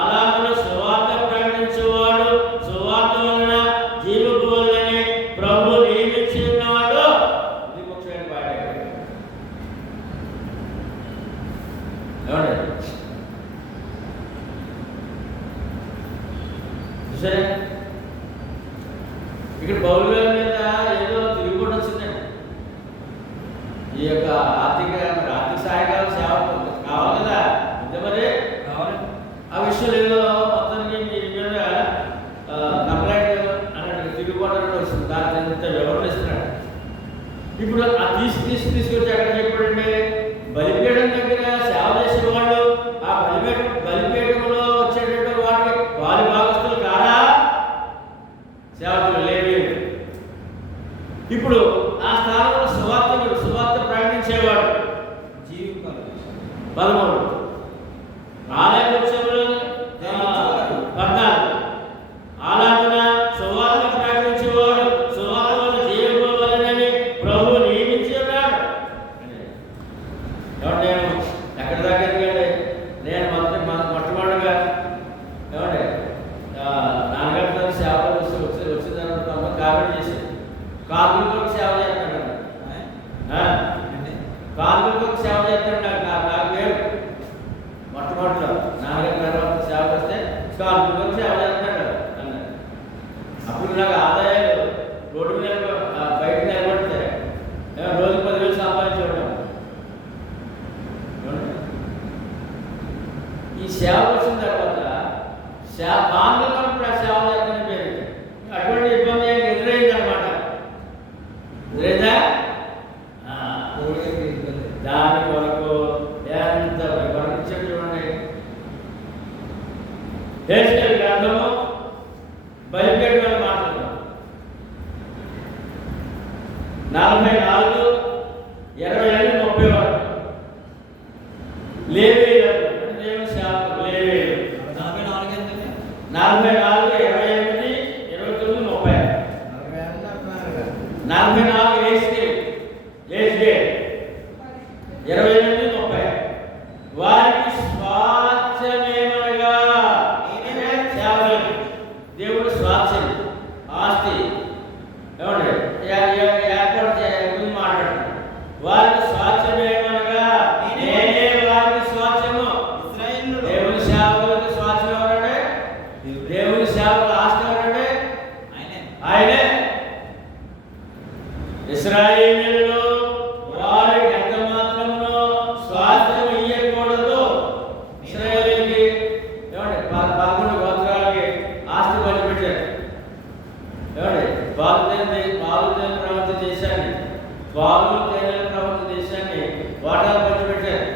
అలాగే సువార్త ప్రకటించేవాడు సువార్త వలన జీవపు వలన ప్రభు నియమించి చూసారా? ఇక్కడ పౌలు గారి మీద ఏదో తిరుగుబాటు వచ్చిందండి. ఈ యొక్క ఆర్థిక సహాయకాల సేవ కావాలి కదా, అంతే మరి కావాలి. ఆ విషయం ఏదో మొత్తానికి మీ మీద కంప్లైంట్ అన్నట్టు తిరుగుబాటు అనేది వస్తుంది. దాని ఎంత వివరణ ఇస్తున్నాడు. ఇప్పుడు ఆ తీసుకొచ్చి అక్కడ చెప్పాడంటే బలిపీఠం దగ్గర సేవ చేసిన వాళ్ళు ఆ బలిపీఠంలో వచ్చేటటువంటి వారి భాగస్తులు కాదా? సేవకులు లేవి. ఇప్పుడు ఆ స్థానంలో సువార్త ప్రకటించేవాడు జీవింపాలి. 13 ఆలయ వృక్షములు 14 ఆలాపన సువార్త ప్రకటించేవాడు సువార్త వల్ల జీవింపవాలని ప్రభువు నియమించి ఉన్నాడు. నేను ఎక్కడి దాకా ఎదిగాడు? నేను మొట్టమొదటిగా ఏమండి నాన్నగారితో సేవలు వచ్చిన తర్వాత కాబట్టి చేశాను. కార్మికులకు సేవ చేస్తాడు. కార్మికులకు సేవ చేస్తాడు. నాకు పేరు మొట్టమొదటిలో నాన్నగారి తర్వాత సేవ చేస్తే కార్మికులకు సేవ చేస్తాడు అన్నాడు. అప్పుడు నాకు ఆదాయాలు రోడ్డు మీద బయట నిలబడితే రోజు 10,000 సంపాదించేవాడు. ఈ సేవ వచ్చిన తర్వాత కార్మికులకు కూడా సేవ చేస్తానని పేరు. అటువంటి ఇబ్బంది ఎదురైంది అనమాట. ఎదురైందా? దాని కొరకు ఎంత వివరించాడు చూడండి. హెచ్కేల్ గ్రంథము బలిపీఠం మీద మాట్లాడదాం. 44, 25, 30 వరకు లేవీయులకు అంటే దేవుని సేవకులు లేవీయులు 44, 28, 29, 30. 44 హెచ్కేల్ 28, 30 వారికి స్వాస్థ్యమేమనగా సేవకులకి దేవుడు స్వాస్థ్యం ఆస్తి ఏమండి ఏర్పాటు చేయాలని మాట్లాడుతున్నాడు. వారికి స్వాస్థ్యమేమనగా నేనే వారికి స్వాస్థ్యము. దేవుని సేవకులకు స్వాస్థ్యం ఎవరండి? దేవుని సేవకుల ఆస్తి ఎవరండి? ఆయనే. ఇశ్రాయేలీయులు వారికి ఎంత మాత్రమును స్వాస్థ్యం ఇయ్యకూడదు. ఇశ్రాయేలీయులకి ఏమండి 11 గోత్రాలకి ఆస్తి పంచిపెట్టారు. ఏమండి పాలు తేనె ప్రవర్త దేశాన్ని వాటాలు పంచిపెట్టారు.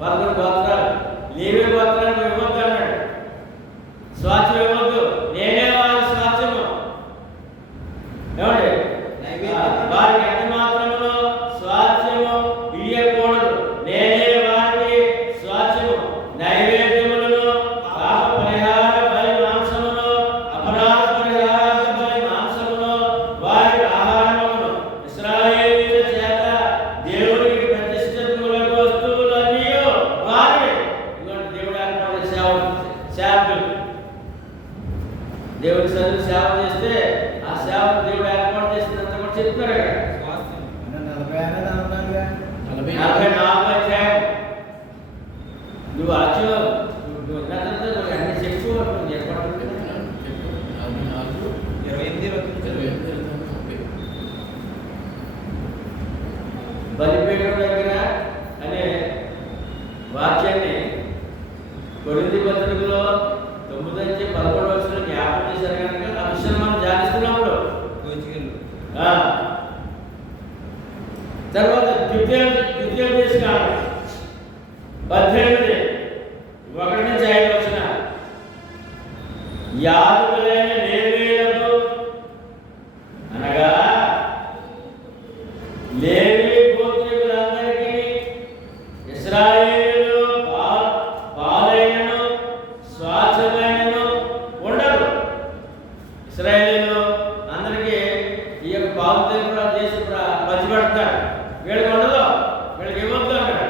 11 గోత్రాలు. లేవి గోత్రాలకు ఇవ్వద్దు అన్నాడు. స్వాస్థ్యం ఇవ్వద్దు, నేనే వారి స్వాస్థ్యము. ఏమండి వారికి ఎంత మాత్రమును స్వాస్థ్యము ఇయ్యకూడదు. నేనే వారికి స్వాస్థ్యము. నైవేద్యములను పాప పరిహార బలి మాంసమును అపరాధ పరిహార బలి మాంసమును వారి ఆహారమును ఇశ్రాయేలీయుల చేత దేవునికి ప్రతిష్ఠితములకు వస్తువులన్నీ వారి దేవుడు ఏర్పడే సేవకులు. దేవుడి సన్నిధిలో సేవ చేస్తే ఆ సేవ దేవుడు ఏర్పాటు చేసినంత కూడా చెప్తున్నారు అక్కడ. 44 అధ్యాయం. నువ్వు అన్ని చెప్పు. బలిపీఠం దగ్గర అనే వాక్యాన్ని కొరింథీ పత్రికలో 9-11 జ్ఞాపకం చేశారు కనుక ఆ విషయం మనం ధ్యానిస్తున్నప్పుడు తర్వాత ద్వితీయోపదేశకాండం 18, 1-5 యాజకులైన లేవీయులకు అనగా లేవీ గోత్రికులందరికీ ఇశ్రాయేలీయులు పాలైనను స్వాస్థ్యమైనను ఉండదు. ఇశ్రాయేలీయులు అందరికీ ఈ యొక్క పాలు కూడా చేసి పంచిపెడతాడు. వీళ్ళకి ఉండదు, వీళ్ళకి ఇవ్వద్దు అన్నాడు.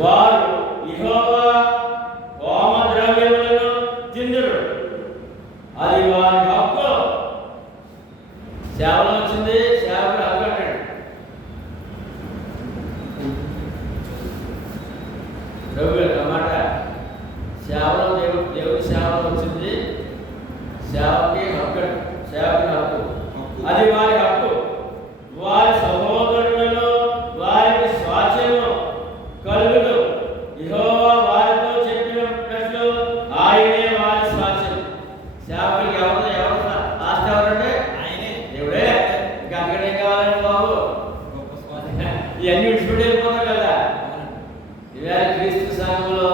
వారు యెహోవా హోమ ద్రవ్యములను తిందురు, అది వారి హక్కు. సేవలో వచ్చింది, సేవకుడు హక్కు అన్నాడు. ప్రభు అన్నమాట ఇవాళ క్రీస్తు సంఘంలో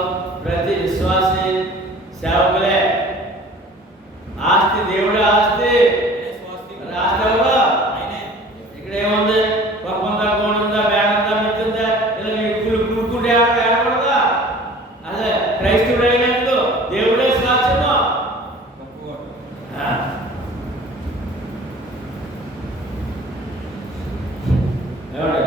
ప్రతి విశ్వాసి సేవకులే. ఆస్తి దేవుడి ఆస్తి రాష్ట్రంలో ఇక్కడ ఏముంది? పక్కుందా, గోడుందా, బ్యాగుందా, మిత్తుందా, ఇలా ఇప్పుడు కూడుకుంటే ఏడకూడదా? అదే క్రైస్తవుడు అయినందుకు దేవుడే స్వాస్థ్యము. ఏమండి?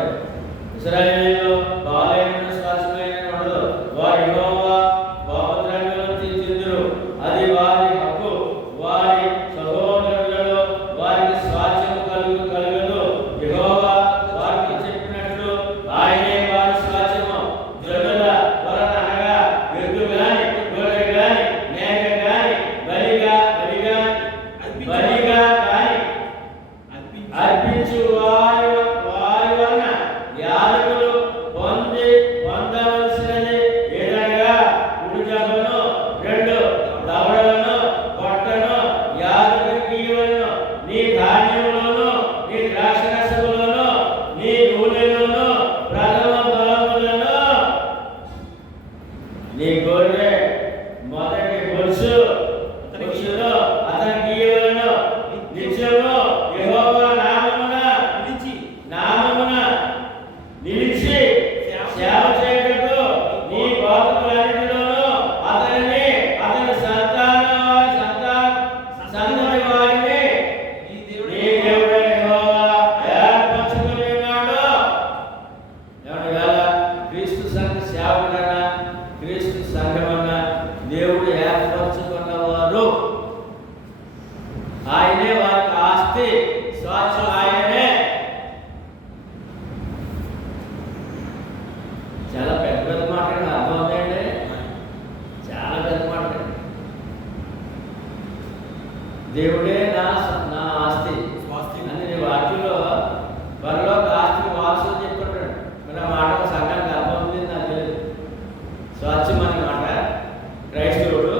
ఇశ్రాయేలీయులు బాలైన స్వాస్థ్యమైన ఉండదు. వారి యెహోవా పాపద్రవ్యములను తిందురు. అది వారి హక్కు. వారి సహోదరులలో వారికి స్వాస్థ్యము కలుగదు. యెహోవా వారికి చెప్పినట్లు ఆయనే వారి స్వాస్థ్యము. జనుల వలన అనగా ఎద్దు గాని, గొర్రె గాని, మేక గాని, బలిగా గాని అర్పించు వారి వలన యాజకులు పొందవలసినది ఏదనగా కుడి జబ్బను, 2 దవడలను, పొట్టను యాజకునికి ఇవ్వను. నీ ధాన్యములోను, నీ ద్రాక్షరసములోను, నీ నూనెలోను, ప్రథమ ఫలములను, నీ గొర్రె మొదటి బొలుసులో అతనికి ఇవ్వను. నిత్యము యెహోవా నామమున నిలిచి సేవ చేయుటకు నీ గోత్రములన్నిటిలోనూ అతనిని, అతని సంతతి వారిని నీ దేవుడైన యెహోవా ఏర్పరచుకొని ఉన్నాడు. ఏమండి? ఇవాళ క్రీస్తు సంఘ సేవకుడన్నా, క్రీస్తు సంఘమన్నా దేవుడు ఏర్పరచుకున్నవారు. ఆయనే వారికి ఆస్తి, స్వాస్థ్యం ఆయనే. చాలా పెద్ద పెద్ద మాటలు అర్థమవుతాయండి. చాలా పెద్ద మాటలు. దేవుడే నా ఆస్తి అని నీ వాక్యంలో పరలోక ఆస్తికి వారసు చెప్పాడు. మరి ఆ మాట సంఘానికి అర్థమవుతుంది నాకు తెలియదు. స్వాస్థ్యం అనే మాట క్రైస్తవుడు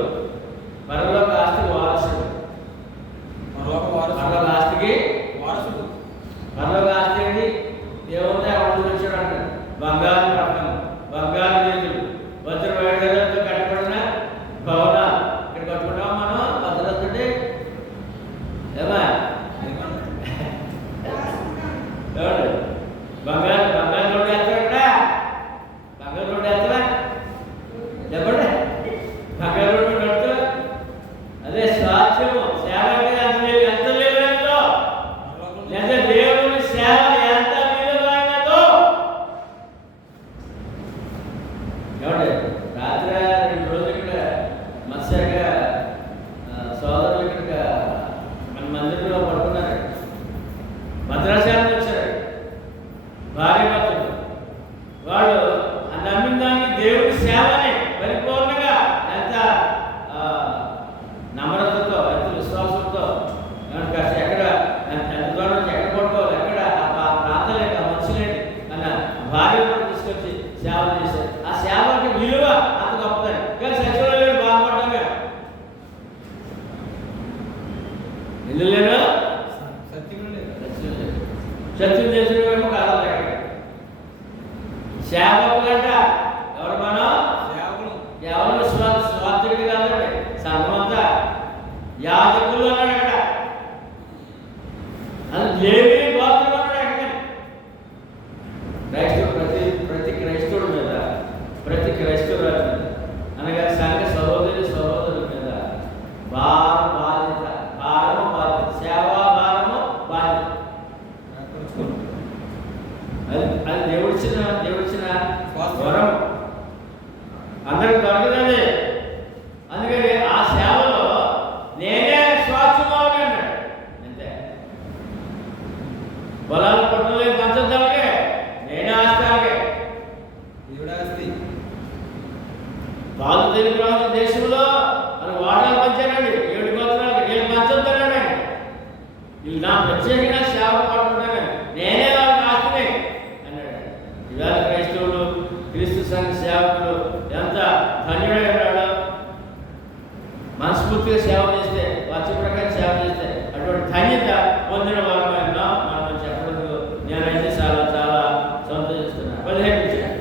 పరలోక ఆస్తికి వారసుడు. పరలోక ఆస్తికి వారసుడు. పరలోక ఆస్తి ఏంటి? దేవుడే అక్కడ వచ్చాడు అంటారు. బంగారు పట్టణం, బంగారు నిధులు, వజ్ర వైడూర్యంతో కట్టబడిన భవనాలు. ఇక్కడ కట్టుకుంటాం మనం భద్రతడి. ఏమా బంగారు రోడ్డు వేస్తాడా? బంగారు రోడ్డు వేస్తాడా? చెప్పండి. బంగారు రోడ్డు కడుతూ అదే స్వాస్థ్యము. సేవ అంటే ఎంత విలువైనదో, లేదా దేవుని సేవ ఎంత విలువైనదో. ఏమండి? రాత్రి 2 రోజులు ఇక్కడ మత్స్యక సోదరులు ఇక్కడ మన మందిరంలో పడుకున్నారు. భద్రాచలం వచ్చారు భార్య భర్తలు. వాళ్ళు నమ్మిన దానికి దేవుడి సేవని పరిపూర్ణంగా ఎంత నమ్రతతో, ఎంత విశ్వాసంతో, ఎక్కడ ఎంత దూరం నుంచి ఎక్కడ పట్టుకోవాలి, ఎక్కడ ఆ ప్రాంతాలేంటి, ఆ మనుషులేంటి అన్న భార్య తీసుకొచ్చి సేవ చేశారు. ఆ సేవకి విలువ అంత గొప్పదని. కానీ సచివాలయం బాగుపడ్డాగా ఎందుకు లేరు? సత్యం చేసిన వైపు కావాలి. సేవకులంట ఎవరు? మనం ఎవరు? స్వార్థుడు కాదండి. సంఘమంతా యాజకులు అన్నాడు అక్కడ. అది లేవి గోత్రం అన్నాడు అక్కడ. క్రైస్తవుడు ప్రతి క్రైస్తవుడి మీద, ప్రతి క్రైస్తవురాలి మీద, అనగా సంఘ సహోదరుల మీద బాధ్యత, సేవా భారము బాధ్యత. అది దేవుడిచ్చిన వరం. అందరికి దొరకదండి. అందుకని ఆ సేవలో నేనే స్వాస్థ్యం అన్నాడు. అంతే. పొలాలు పట్టులే పంచదాలకే నేనే ఆస్తాగే. పాలు తెలుగు రాజు దేశంలో అది వాటాలు పంచారండి. 7 గోత్రాలకి నేను పంచుతానండి. వీళ్ళు నా ప్రత్యేకంగా సేవ పడుతున్నాను, నేనే వాళ్ళకి ఆస్తిని అన్నాడు. ఇవాళ క్రైస్తవులు, క్రీస్తు సంఘ సేవకులు ఎంత ధన్యుడై ఉన్నాడు. మనస్ఫూర్తిగా సేవ చేస్తే, వాక్య ప్రకారం సేవ చేస్తే అటువంటి ధన్యత పొందిన వారమైనా మనం చెప్పడంలో నేనైతే చాలా చాలా సంతోషిస్తున్నాను. 15 నిమిషాలు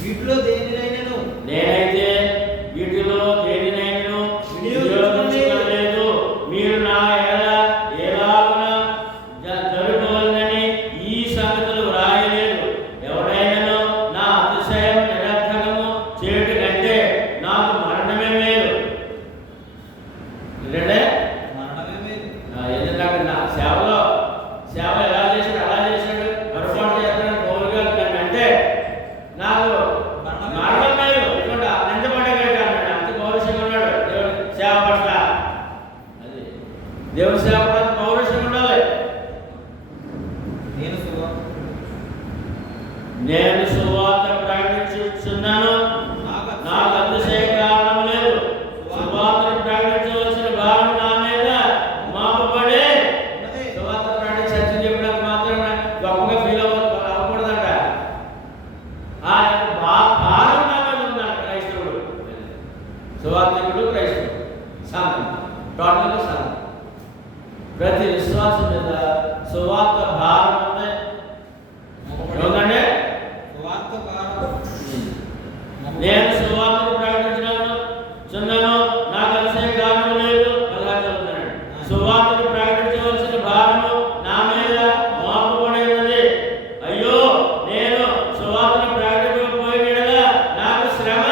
వీటిలో దేనినైనను నేనైతే వీటిలో దేనినైనను వినియోగించుకోలేదు. మీరు నా ఎలాగున జరుగువలనని ఈ సంగతులు వ్రాయలేదు. ఎవడైనను నా అతిశయం నిరర్థకము చేయుట కంటే నాకు మరణమే మేలు. ఎందుకంటే ఎందుకంటే నా సేవ ఎలా చేశాడు అలా చేశాడు, పొరపాటు చేస్తాడు పౌలు గారు అంటే నాకు మరణం మేలు. ఎందుకంటే నిందపడగలిగా అన్నాడు, అంత పౌరుషంగా ఉన్నాడు దేవుడి సేవ పట్ల. అది దేవుడి సేవ పట్ల పౌరుషంగా ఉండాలి. నేను సువార్త ప్రకటించుచున్నాను, నాకు అతిశయ కారణం లేదు. సువార్తను ప్రకటించవలసిన భారం నా మీద మోపబడి, సువార్త ప్రకటించి సత్యం చెప్పడానికి మాత్రం గొప్పగా ఫీల్ అవ్వకూడదంట. ఆ భారం నా మీద ఉందంట. క్రైస్తవుడు, సువార్తికుడు, క్రైస్తవుడు సంఘం టోటల్గా సంఘం. ప్రతి విశ్వాసం మీద సువార్త భారం ఉంది. ఎందుకంటే నేను సువార్తను ప్రకటించున్నాను, నాకు అతిశయ కారణం లేదు. సువార్తను ప్రకటించవలసిన భారము నా మీద మోపబడి ఉన్నది. అయ్యో, నేను సువార్తను ప్రకటించకపోయినా నాకు శ్రమ.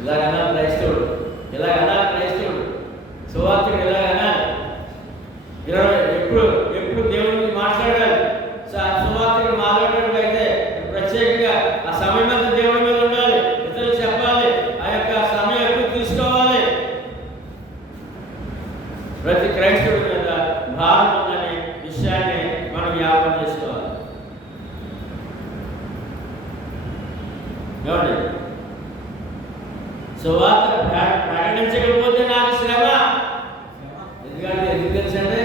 ఇలాగన్నా క్రైస్తవుడు, ఇలాగన్నా క్రైస్తవుడు, సువార్తకుడు ఇలాగన్నా ఎప్పుడు దేవుడికి మాట్లాడాలి. సువార్తకుడు మాట్లాడేటప్పుడు అయితే ప్రత్యేకంగా ఆ సమయం మీద దేవుడి మీద ఉండాలి, ఇతరులు చెప్పాలి, ఆ యొక్క సమయం ఎప్పుడు తీసుకోవాలి. ప్రతి క్రైస్తవుడి మీద భారం ఉందనే విషయాన్ని మనం జ్ఞాపకం చేసుకోవాలి. ఏమండి, సువార్త ప్రకటించకపోతే నాకు శ్రమ. ఎందుకు తెలుసంటే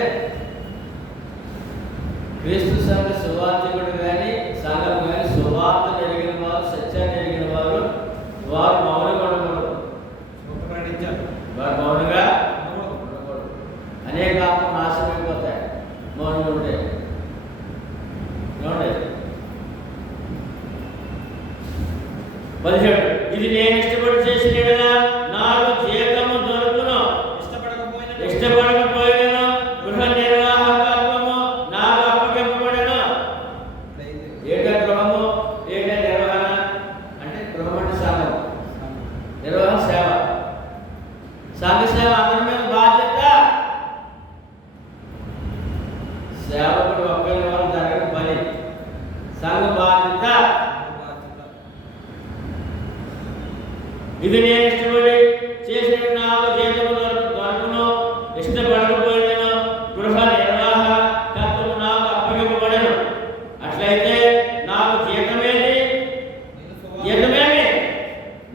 క్రీస్తు సంఘ సువార్తికుడు కానీ సంఘం కానీ సువార్త జరిగిన వారు, సత్యాన్ని జరిగిన వారు మౌనంగా ఉండకూడదు. వారు మౌనంగా ఉండకూడదు. అనేక ఆత్మలు నాశనం అయిపోతాయి మౌనంగా ఉంటే. ఏమండి, 17 ఇది నేను ఇష్టపడి చేసిన యెడల నాకు జీతము దొరుకును, ఇష్టపడకపోయినను గృహ నిర్వాహకత్వము నాకు అప్పగింపబడెను. ఏట గృహము, ఏట నిర్వహణ అంటే గృహం అంటే సంఘం, నిర్వహణ సేవ, సంఘ సేవ అందరి మీద బాధ్యత. సేవకుడు ఒక్కరి వల్ల జరగని పని, సంఘ బాధ్యత. ఇది నేను ఇష్టపడి చేసిన నాకు జీతము దొరకును, ఇష్టపడకపోయినను గృహ నిర్వాహకత్వము నాకు అప్పగింపబడెను. అట్లయితే నాకు జీతమేమి?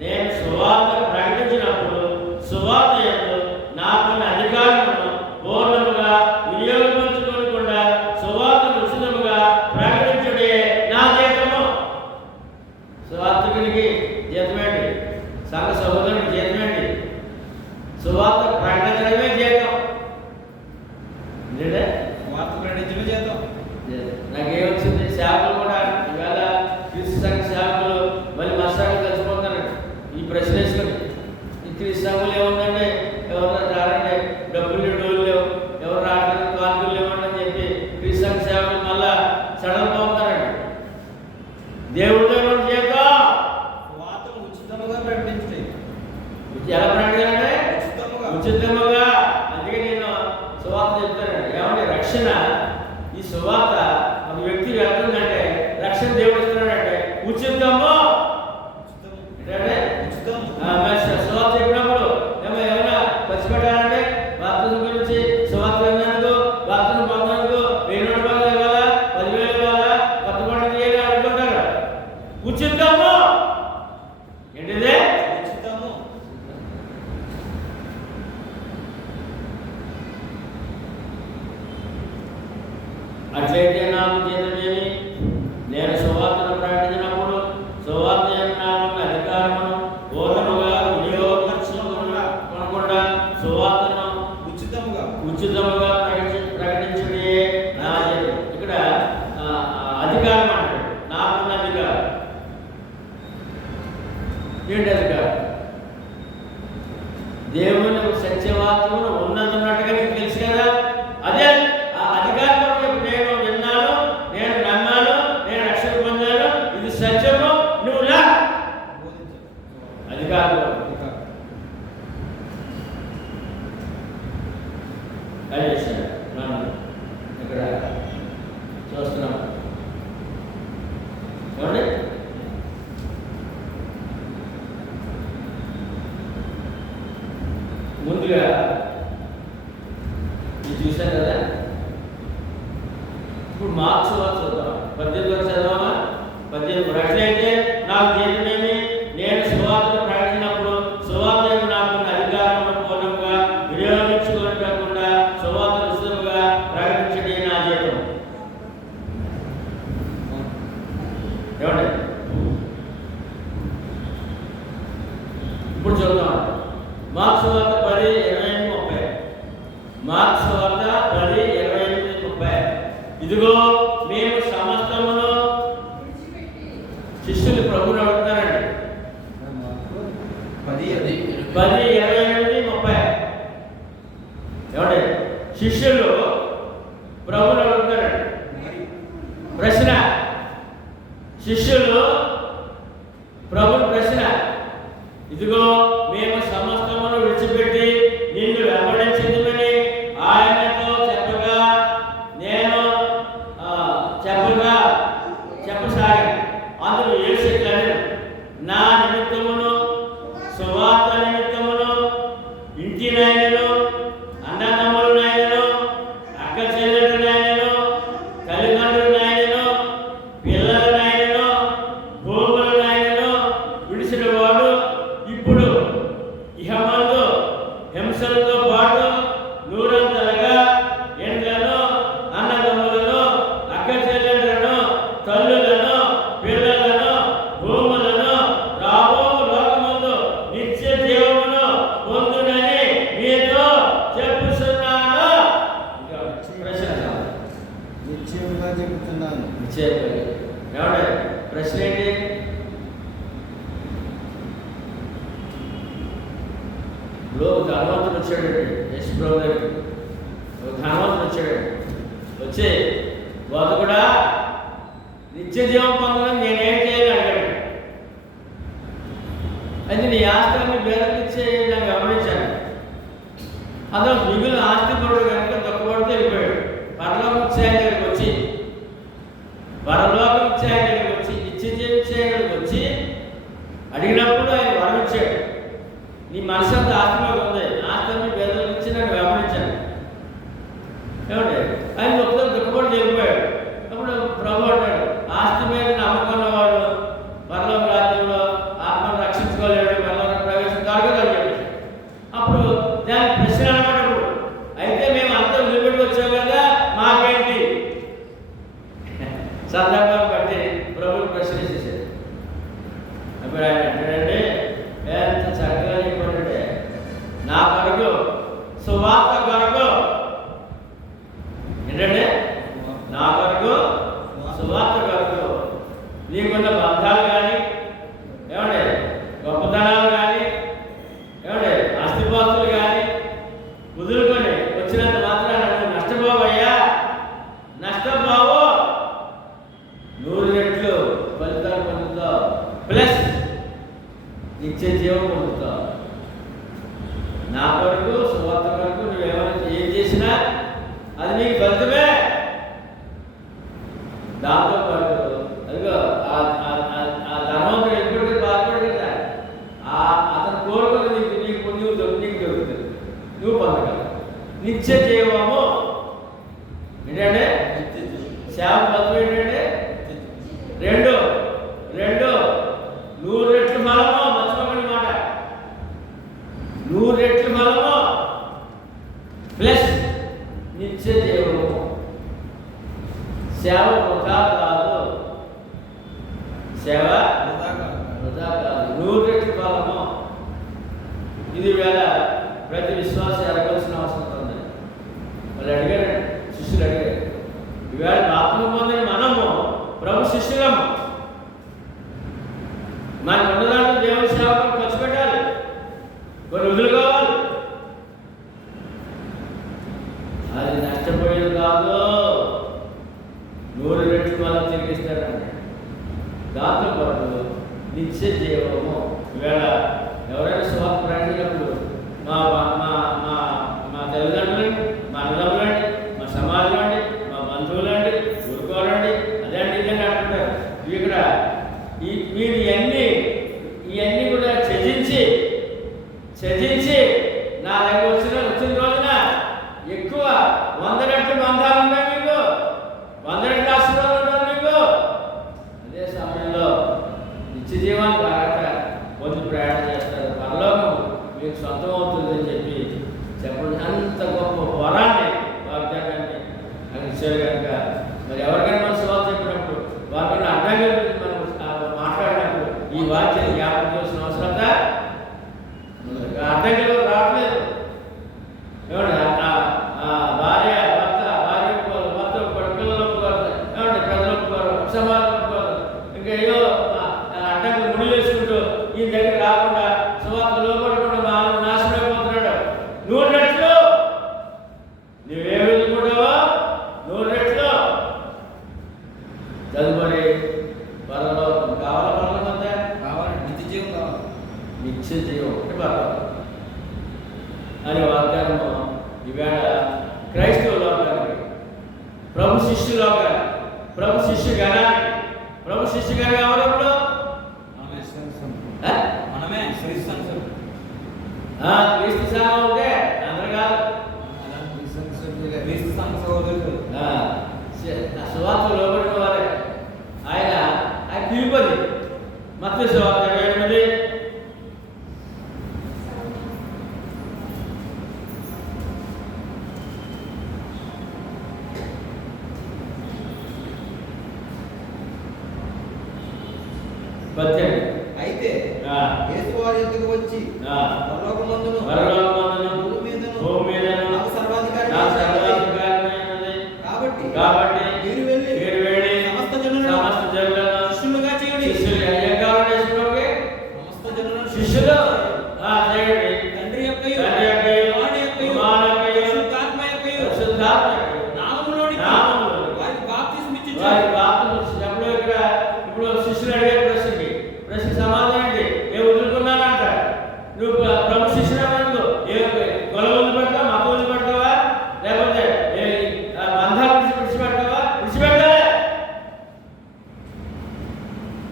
నేను సువార్త ప్రకటించినప్పుడు సువార్త యందు నాకున్న అధికారమును పూర్ణముగా వినియోగపరచుకోకుండా సువార్తను ఉచితముగా ప్రకటించుడే నా జీతము. సువార్తికునికి జీతమేంటి? సంఘ సహోదరునికి జీతమేంటి? సువార్త ప్రకటించడమే జీతం. వార్త ప్రకటించడమే జీతం. నాకేమొచ్చింది, సేవకులు కూడా ఇవాళ క్రీస్తు సంఘ సేవకులు మళ్ళీ మా సంఘం కలిసిపోతారండి. ఈ ప్రశ్న వేసుకొని ఈ క్రీస్తు సంఘంలో ఏముందండి, ఎవరన్నా రారండి, డబ్బులు డోలు లేవు, ఎవరు రావడానికి కానుకలు లేవండి అని చెప్పి క్రీస్తు సంఘ సేవకులు మళ్ళా సడలిపోతారండి. దేవుడితో జీతం వార్తను ఉచితంగా ప్రకటించండి. ఎలా ప్రకటించాలంటే ఉచితముగా. అందుకే నేను సువార్త చెప్తానండి. ఏమంటే రక్షణ, ఈ సువార్త ఒక వ్యక్తి వెళ్తుందంటే రక్షణ దేవుడు ఇస్తున్నాడంటే ఉచితము. ఏంటంటే సువార్త చెప్పినప్పుడు ఏమైనా పచ్చిపెట్టాలంటే వార్తల గురించి సువార్త విన్నందుకు, వార్తను పొందినందుకు 1000 రూపాయలు ఇవ్వాలా, 10,000 ఇవ్వాలా, కొత్త పండుగ చేయాలి అనుకుంటారు. ఉచితము ఏంటిదే? ఉచితము. అట్లయితే నాకు జీతమేమి? నేను సువార్తను ప్రకటించినప్పుడు సువార్త నాకున్న అధికారమును పూర్ణముగా వినియోగించుకోకుండా సువార్తను ఉచితముగా ప్రకటించుడే నా జీతం. ఇక్కడ అధికారం అంటాడు. నాకున్న ఇప్పుడు మార్క్స్ చూద్దాం. 18 చదవమా? 18 అట్లయితే నాకు జీవితమేమి, నేను సువార్తను ప్రకటించినప్పుడు సువార్త నాకున్న అధికారమును పూర్ణంగా వినియోగించుకోకుండా సువార్త విస్తృతంగా ప్రకటించడే నా జీవితం. ఏమండి? ఇప్పుడు చూద్దాం. మార్క్స్ వార్త 10:28-30. మార్క్స్ వార్త 10:28-30. ఇదిగో మేము సమస్తమును శిష్యులు ప్రభువుని అడుగుతారండి. 10:28-30. ఏమండి? శిష్యులు ప్రభువుని అడుగుతారండి. ప్రశ్న, శిష్యులు ప్రభుని ప్రశ్న, ఇదిగో మేము సమస్తమును విడిచిపెట్టి నిన్ను వెంబడించిందని ఆయనతో చెప్పగా నేను చెప్పసాగాను. అందుకు యేసు ఇట్లనెను, నా నిమిత్తమును సువార్త నిమిత్తమును ఇంటినైనను అన్నదమ్ములనైనను అక్క చెల్లెలనైనను తల్లిదండ్రులనైనను పిల్లలనైనను భూములనైనను విడిచిన వాడు ఇప్పుడు ఇహమందు హింసలతో పాటు నూరంతలుగా ఎండ్లను అన్నదమ్ములను అక్క చెల్లెలను తల్లులను పిల్లలను భూములను రాబో లోకమందు నిత్య జీవమును పొందునని మీతో చెప్పుచున్నాను. నిశ్చయముగా చెబుతున్నాను. ఏమంటే ప్రశ్న ఏంటి? ధనవంతుడు వచ్చాడండి. యశ్ ప్రభు గారికి ధనవంతుడు వచ్చాడు. వచ్చి వాడు కూడా నిత్య జీవం పొందడం నేనేం చేయాలి అడిగాడు. అయితే నీ ఆస్తిని పేదలకు ఇచ్చే నేను గమనించాను. అతను మిగిలిన ఆస్తి పరుడు కనుక తక్కువడితే వెళ్ళిపోయాడు. పరలోకం ఇచ్చే ఆయన దగ్గరికి వచ్చి నిత్య జీవం ఇచ్చే ఆయన దగ్గరికి వచ్చి అడిగినప్పుడు ఆయన వరం ఇచ్చాడు. నీ మనసు అంతా ఆస్తిలోకి ఉంది, ఆస్తిని పేదలకు ఇచ్చి నేను గమనించాను. ఏమంటే ఆయన ఒకసారి దుఃఖపడి వెళ్ళిపోయాడు. అప్పుడు ప్రభు అంటాడు, ఆస్తి మీద నమ్మకం ఉన్నవాడు పరలోక రాజ్యంలో ఆత్మను రక్షించుకోలేడు, పరలోక ప్రవేశం కాదు అని చెప్పి అప్పుడు దాని ప్రశ్న అన్నప్పుడు, అయితే మేము అంతా నిలబెట్టి వచ్చాం కదా మాకేంటి? సందర్భం బట్టి ప్రభు ప్రశ్నించేసాడు. అప్పుడు ఆయన అంటాడంటే ఎంత చక్కగా చెప్పాడంటే, నా కొరకు సువార్త కొరకు ఏంటంటే నా కొరకు సువార్త కొరకు నీకున్న బంధాలు కానీ ఏమంటే గొప్పతనాలు కానీ ఏమంటే ఆస్తిపాస్తులు కానీ కుదురుకొని వచ్చినంత మాత్రాన నువ్వు నష్టపోవయ్యా, నష్టపోవు, 100 రెట్లు ఫలితాలు పొందుతావు, ప్లస్ నిత్య జీవం పొందుతావు. నా కొరకు సువార్త కొరకు నువ్వేమైనా ఏం చేసినా అది నీకు ఫలితమే. దాంతో పాటు అదిగో ఆ ధనవంతుడు ఎప్పటికీ బాధపడు కదా, అతను కోరుకుని నీకు దొరుకుతుంది, నువ్వు పొందగలవు. నిత్య జీవము ఏంటంటే సేవ ఫలితం ఏంటంటే రెండు 100 రెట్లు ఫలము. మర్చిపోకండి మాట, 100 రెట్లు ఫలము ప్లస్ నిత్య జీవము. సేవ వృధా కాదు, సేవ వృధా కాదు, 100 రెట్లు ఫలము. ఇది వేళ ప్రతి విశ్వాసం ఎరగాల్సిన అవసరం ఉంది. వాళ్ళు అడిగారు, శిష్యులు అడిగారు, ఈవేళ బాప్తిస్మం పొందిన మనము ప్రభు శిష్యులము, మనకు ఉన్నదాంట్లో దేవుని సేవకు ఖర్చు పెట్టాలి, కొన్ని వదులుకోవాలి. అది నష్టపోయేది కాదు, 100 రెట్లు మనం తిరిగిస్తాడండి. దాంతోపాటు నిత్య జీవము. ఈవేళ ఎవరైనా సువార్త ప్రకటించినప్పుడు మా తల్లిదండ్రులండి, మా అన్నదమ్ములండి, మా సమాజం అండి, మా బంధువులండి, ఊరుకోవాలండి, అదండి ఇదండి అంటుంటారు. ఇక్కడ మీరు ఇవన్నీ కూడా త్యజించి నా దగ్గర వచ్చిన రోజున ఎక్కువ 100 రెట్లు బంధాలు ఉన్నాయి. మీకు 100 ఇచ్చారు కనుక మరి ఎవరికైనా మనం సువార్త చెప్పినప్పుడు వారికన్నా అడ్డంగా మనం మాట్లాడినప్పుడు ఈ వాక్యం జ్ఞాపకం చేసిన అవసరత అడ్డంగా రావట్లేదు. ఏమంటే భార్య భర్త పిల్లలు ఒప్పుకోరు, ఏమంటే ప్రజలు ఒప్పుకోరు, సమాజం ఒప్పుకోరు, ఇంకా ఏదో అడ్డంగా ముడి వేసుకుంటూ ఈ దగ్గర రాకుండా సువార్త లోపడకుండా నాశనం అయిపోతున్నాడు. నువ్వు రెట్లు నువ్వేమి ఎదుర్కొంటావో నువ్వు రెట్లు తదుపరి పరలోకం కావాలా? పరలోకం అంతా కావాలి, నిత్య జీవం కావాలి. నిత్య జీవం ఒకటి పరలోకం అని వాగ్దానము ఈవేళ క్రైస్తవ లోకానికి, ప్రభు శిష్యు లోకానికి, ప్రభు శిష్యు గణానికి, ప్రభు శిష్యు గణ ఎవరప్పుడు మనమే క్రీస్తు సంఘం ఉంటే అందరు కాదు, క్రీస్తు సంఘ సహోదరులు సువార్త లోబడిన వారే. ఆయన తిరుపతి మత్తయి సువార్త 28 18. అయితే యేసు వారి యొద్దకు వచ్చి పరలోకమందును భూమి మీదను నాకు సర్వాధికారం కాబట్టి మీరు వెళ్ళి సమస్త జనులను శిష్యులుగా చేయండి. సమస్త జనులను శిష్యులు తండ్రి యొక్కయు కుమారుని యొక్కయు పరిశుద్ధాత్మ యొక్కయు నామములోనికి వారికి బాప్తిస్మం ఇచ్చుచు. ఇప్పుడు శిష్యులు అడిగే ప్రశ్న సమాధానం ఏంటి? ఏ వదులుకున్నానంట నువ్వు ప్రభు శిష్యుడు అన్నప్పుడు ఏ గొడవ వదిలిపెడతావా, మత వదిలిపెడతావా, లేకపోతే బంధాలు విడిచిపెడతావా? విడిచిపెట్టాలి.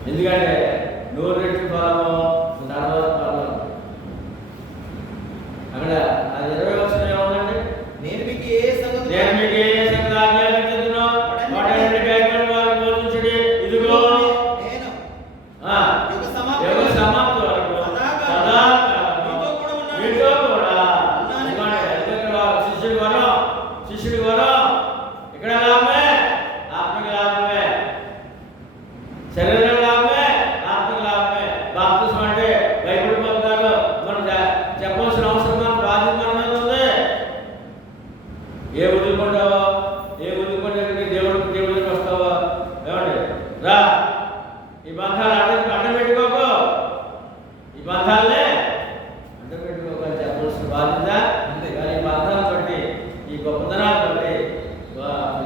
ఎందుకంటే నూరు రెట్లు ఫలము తర్వాత ఫలం. అక్కడ అది 20 వచ్చిన ఏముందండి? నేను మీకు ఏ సంగతి ఆజ్ఞాపించుదునో వాటన్నిటి కైకొని వారు బోధించుడి. ఇదిగో యుగ సమాప్తి వరకు మీతో కూడా శిష్యుడి వరం ఇక్కడ లాభమే, ఆత్మిక లాభమే, శరీర లాభమే, ఆత్మిక లాభమే. బాప్తిస్మం అంటే బైబిల్ పథకాలు మనం చెప్పవలసిన అవసరం మన బాధ్యత మన మీద ఉంది. ఏ వదులుకుంటావో, ఏ వదులుకుంటే దేవుడికి వస్తావో, ఏమండి రా ఈ బంధాలు అడ్డం పెట్టుకోకు, ఈ బంధాలనే అడ్డం పెట్టుకోకు అని చెప్పవలసిన బాధ్యత ఉంది. కానీ ఈ బంధాలు బట్టి, ఈ గొప్పతనాలు బట్టి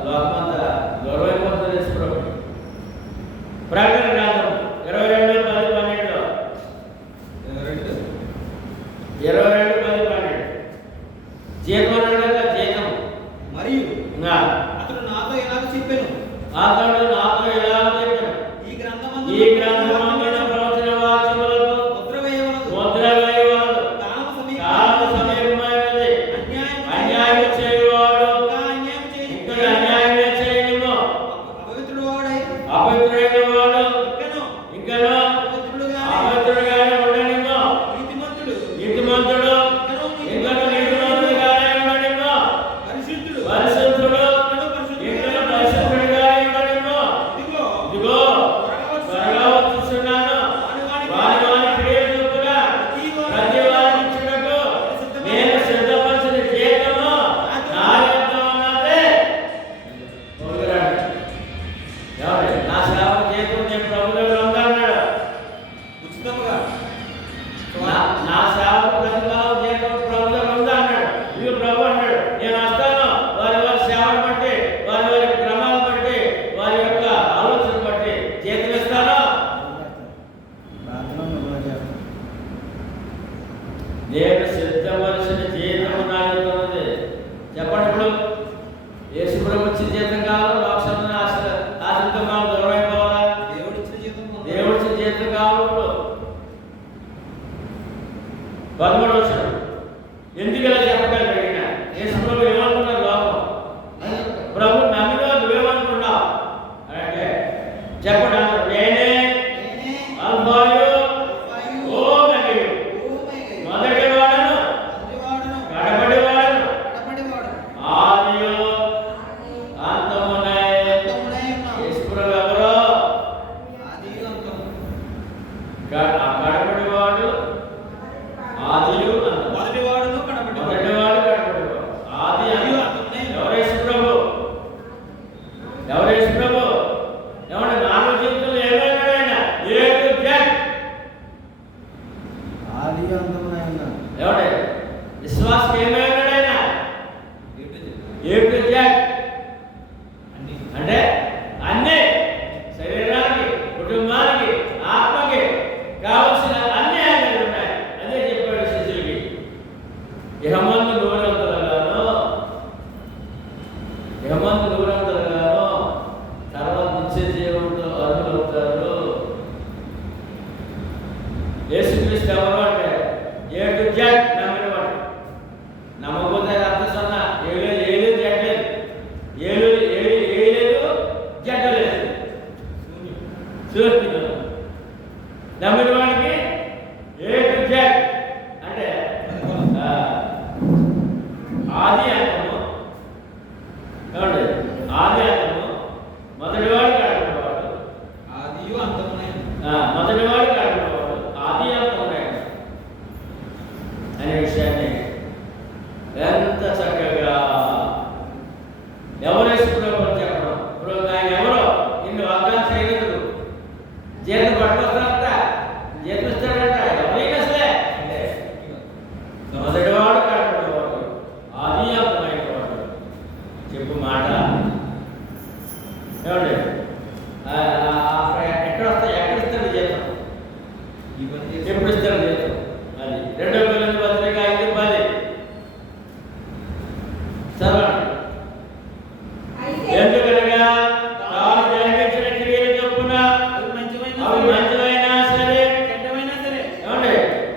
లోకమంతా గౌరవైపోతుంది. ప్రకటన గ్రంథం 22:10-12 జీతం అన్నాడు కదా, జీతం. మరియు అతడు నాతో ఎలాగ చెప్పాను, ఈ గ్రంథమందున ప్రవచన వాక్యములకు ముద్ర వేయవలదు. కాలము సమీపమైనది. అన్యాయము చేయువాడు ఇంకా అన్యాయమే చేయనివ్వు. అపవిత్రుడైన వాడు ఇంకను అపవిత్రుడుగానే ఉండనివ్వు. నీతిమంతుడు ఇంకను నీతిమంతుడుగానే ఉండనివ్వు. పరిశుద్ధుడు ఇంకను పరిశుద్ధుడుగానే ఉండనివ్వు. ఇదిగో త్వరగా వచ్చుచున్నాను. వారి క్రియ చొప్పున ప్రతి వారికి ఇచ్చుటకు నేను సిద్ధపరిచిన జీతము నా యొద్ద ఉన్నది. నా సేవ జీతం నేను ప్రభు దగ్గర ఉందన్నాడు. ఉచితముగా నా సేవ ప్రతిఫలం జీతం ప్రభు దగ్గర ఉందన్నాడు. ఇది ప్రభు అన్నాడు, నేను వస్తాను. వారి సేవను బట్టి, వారి క్రమాలు బట్టి, వారి యొక్క ఆలోచన బట్టి జీతం ఇస్తాను. నేను సిద్ధపరిచిన జీతము నా యొద్ద ఉన్నది. చెప్పండి, ఇప్పుడు యేసు ప్రభు వచ్చిన జీతం కావాలి, లోకసభ ఆశ్రితం కావాలి, దూరం అయిపోవాలా? దేవుడిచ్చిన జీతం కావాలి. ఇప్పుడు 13వ వచనం. ఎందుకు ఇలా చెప్పగలరు? యేసు ప్రభు ఏమనుకున్నారు? లోకం ప్రభు నమ్మిలో నువ్వేమనుకున్నావు అంటే చెప్పండి. నేనే అల్ఫాయు ఓమెగాయు, మొదటి వాడను కడపడి వాడను, ఆదియు అంతము ఎవరు యేసు ప్రభు? ఏమంటే మానవ జీవితంలో ఏమైనా ఆయన ఏ టు జెడ్ ఆది అంతమునైన ఏమంటే విశ్వాసం ఏమైనా ఆయన ఏ టు జెడ్ అంటే అన్నీ శరీరానికి, కుటుంబానికి, ఆత్మకి కావలసిన అన్ని ఆయన ఉన్నాయి. అదే చెప్పాడు శిష్యులకి. ఇహమందు నూరంతలుగాను తర్వాత నిత్య జీవంతో అర్హులవుతారు. యేసుక్రీస్తు ఎవరు అంటే ఏ టు జెడ్ నమ్మినవాడు. నమ్మకపోతే అర్థం సన్న ఏలేదు జడ్లేదు, ఏలేదు జడ్డలేదు, శూన్యుడు. నమ్మిన వాడికి ఏ టు జెడ్ అంటే ఆది అంతము. ఏమండి? ఆది అంతము మొదటివాడు కాడుకున్నవాడు, మొదటివాడు కాడుకున్నవాడు, ఆది అంతమునైన అనే విషయాన్ని ఎంత చక్కగా ఎవరు వేసుకున్నారో చెప్పడం. ఇప్పుడు ఆయన ఎవరో నిన్ను వాగ్దానం చేయలేదు, జీతం పట్టుకొస్తాడంట, జీతం ఇస్తాడంట. ఎవరైనా సరే మొదటివాడు కాడుకున్నవాడు, ఆది అంతమైన వాడు. చెప్పు మాట. ఏమండి? ఎక్కడ ఇస్తాడు జీతం? ఎప్పుడు ఇస్తాడు జీతం? అది 2 Corinthians పత్రిక 5:10 చదవండి. ఎందుకనగా తాను జరిగించిన క్రియలు చొప్పున అవి మంచివైనా సరే, ఏమండి?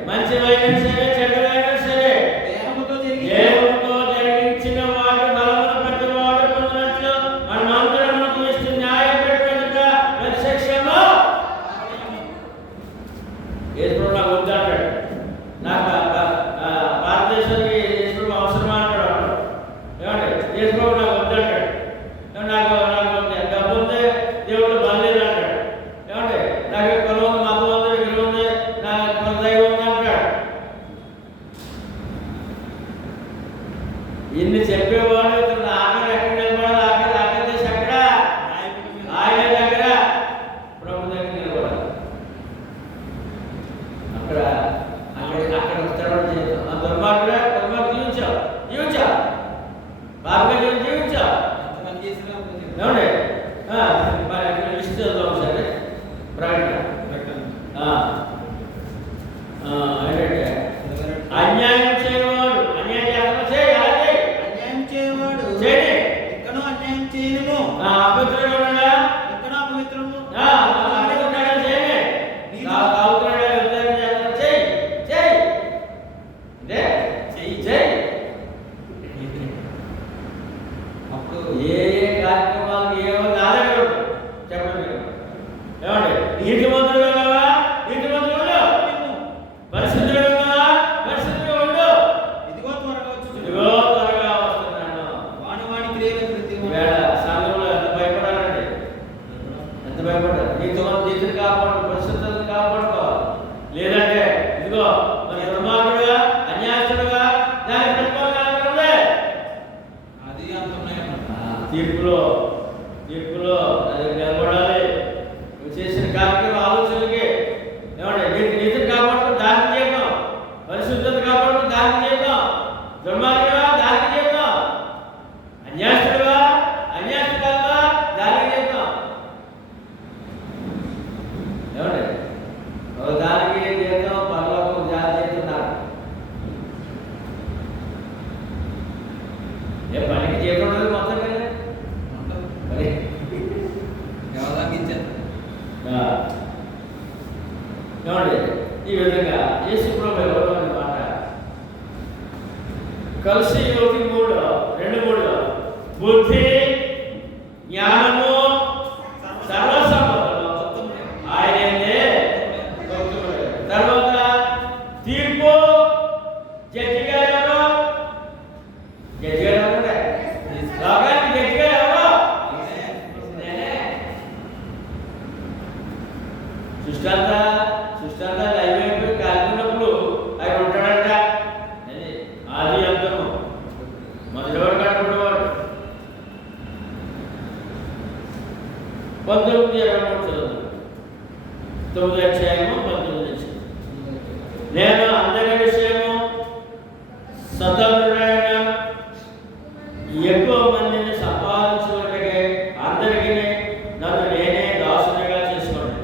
మంచివైనా సరే, చెడ్డవైనా సరే, దేవునితో జరిగించిన వాటి బలమును ప్రతివాడు పొందినట్లు మనమందరము క్రీస్తు న్యాయపీఠం ఎదుట ప్రత్యక్షంగా యేసు ప్రభు నాకు వద్దంటాడు. నాకు భారతదేశానికి యేసు ప్రభు అవసరమా అంటాడు. ఏమంటే యేసు ప్రభు నాకు వద్దంటాడు. నాకు డబ్బు ఉంది, దేవుడు బంధువులు అంటాడు. ఏమంటే నాకు కులం ఉంది, మతం ఉంది, విలువ ఉంది, నాకు దైవం ఉంది అంటాడు. ఇన్ని చెప్పేవాడు ఇతను ఆఖరి ఎక్కడ నిలబడాలి? ఆఖరి దేశం ఎక్కడ? ఆయన దగ్గర, ప్రభు దగ్గర నిలబడాలి. అక్కడ వస్తాడు జీవితం. ఆ దుర్మార్గుడా జీవించా బాగా జీవించా. ఏమండి? లిస్ట్ చదువుతాం సరే. ప్రకటన ఏంటంటే అన్యాయం చేయవాడు, అన్యాయం చేయాలి, చేయండి. అపవిత్రంగా ఉన్నాడా? అపవిత్రంగా చేయండి. తాగుతున్నాడా? వ్యభిచారం చేస్తున్నాడా? చేయి. అంటే చెయ్యి. అప్పుడు ఏ కార్యక్రమాలు ఏవో నా దగ్గర చెప్పండి. ఏమండి? నీతిమంతుడుగా ఉన్నావా? నీతిమంతుడు ఉండు. పరిశుద్ధుడుగా ఉన్నావా? పరిశుద్ధుడుగా ఉండు. ఇదిగో త్వరగా వస్తున్నాను. వేళ సంఘంలో ఎంత భయపడాలండి, ఎంత భయపడాలి. నీతిని కాపాడు, పరిశుద్ధతను కాపాడుకోవాలి. లేదంటే ఇదిగో మన దుర్మార్గుడుగా, అన్యాయస్తుడుగా దాని ప్రతిఫలం తీర్పులో అది నిలబడాలి. నువ్వు చేసిన కార్యక్రమం ఆలోచనలకి. ఏమంటే నీతిని కాపాడుకుని దానికి చేద్దాం, పరిశుద్ధత కాపాడుకుని దానికి చేద్దాం, దుర్మార్గుడుగా దానికి చేద్దాం, అన్యాయస్తుడుగా దానికి చేద్దాం. ఏమంటే ఒక దానికి చేద్దాం, పరలోకం జాతి చేస్తున్నారు. ఏ పనికి చేయడం ఉండదు మొత్తం కదా. ఏమండి? ఈ విధంగా యేసు ప్రభు ఎవరు అనే మాట కలిసి 1:3 బుద్ధి, జ్ఞానము, సర్వసంపదలు ఆయనే. తర్వాత తీర్పు, జడ్జిగా ఎవరు? లోకానికి జడ్జిగా ఎవరు? సృష్టి అంతా లైవ్ అయిపోయి కాలినప్పుడు ఆయన ఉంటాడంట. ఆది అంతము 19:23 చదువు. 9వ అధ్యాయము 19 నుంచి. నేను అందరి విషయము స్వతంత్రుడైన ఎక్కువ మందిని సంపాదించుకుంటే అందరికీ నన్ను నేనే దాసునిగా చేసుకోండి.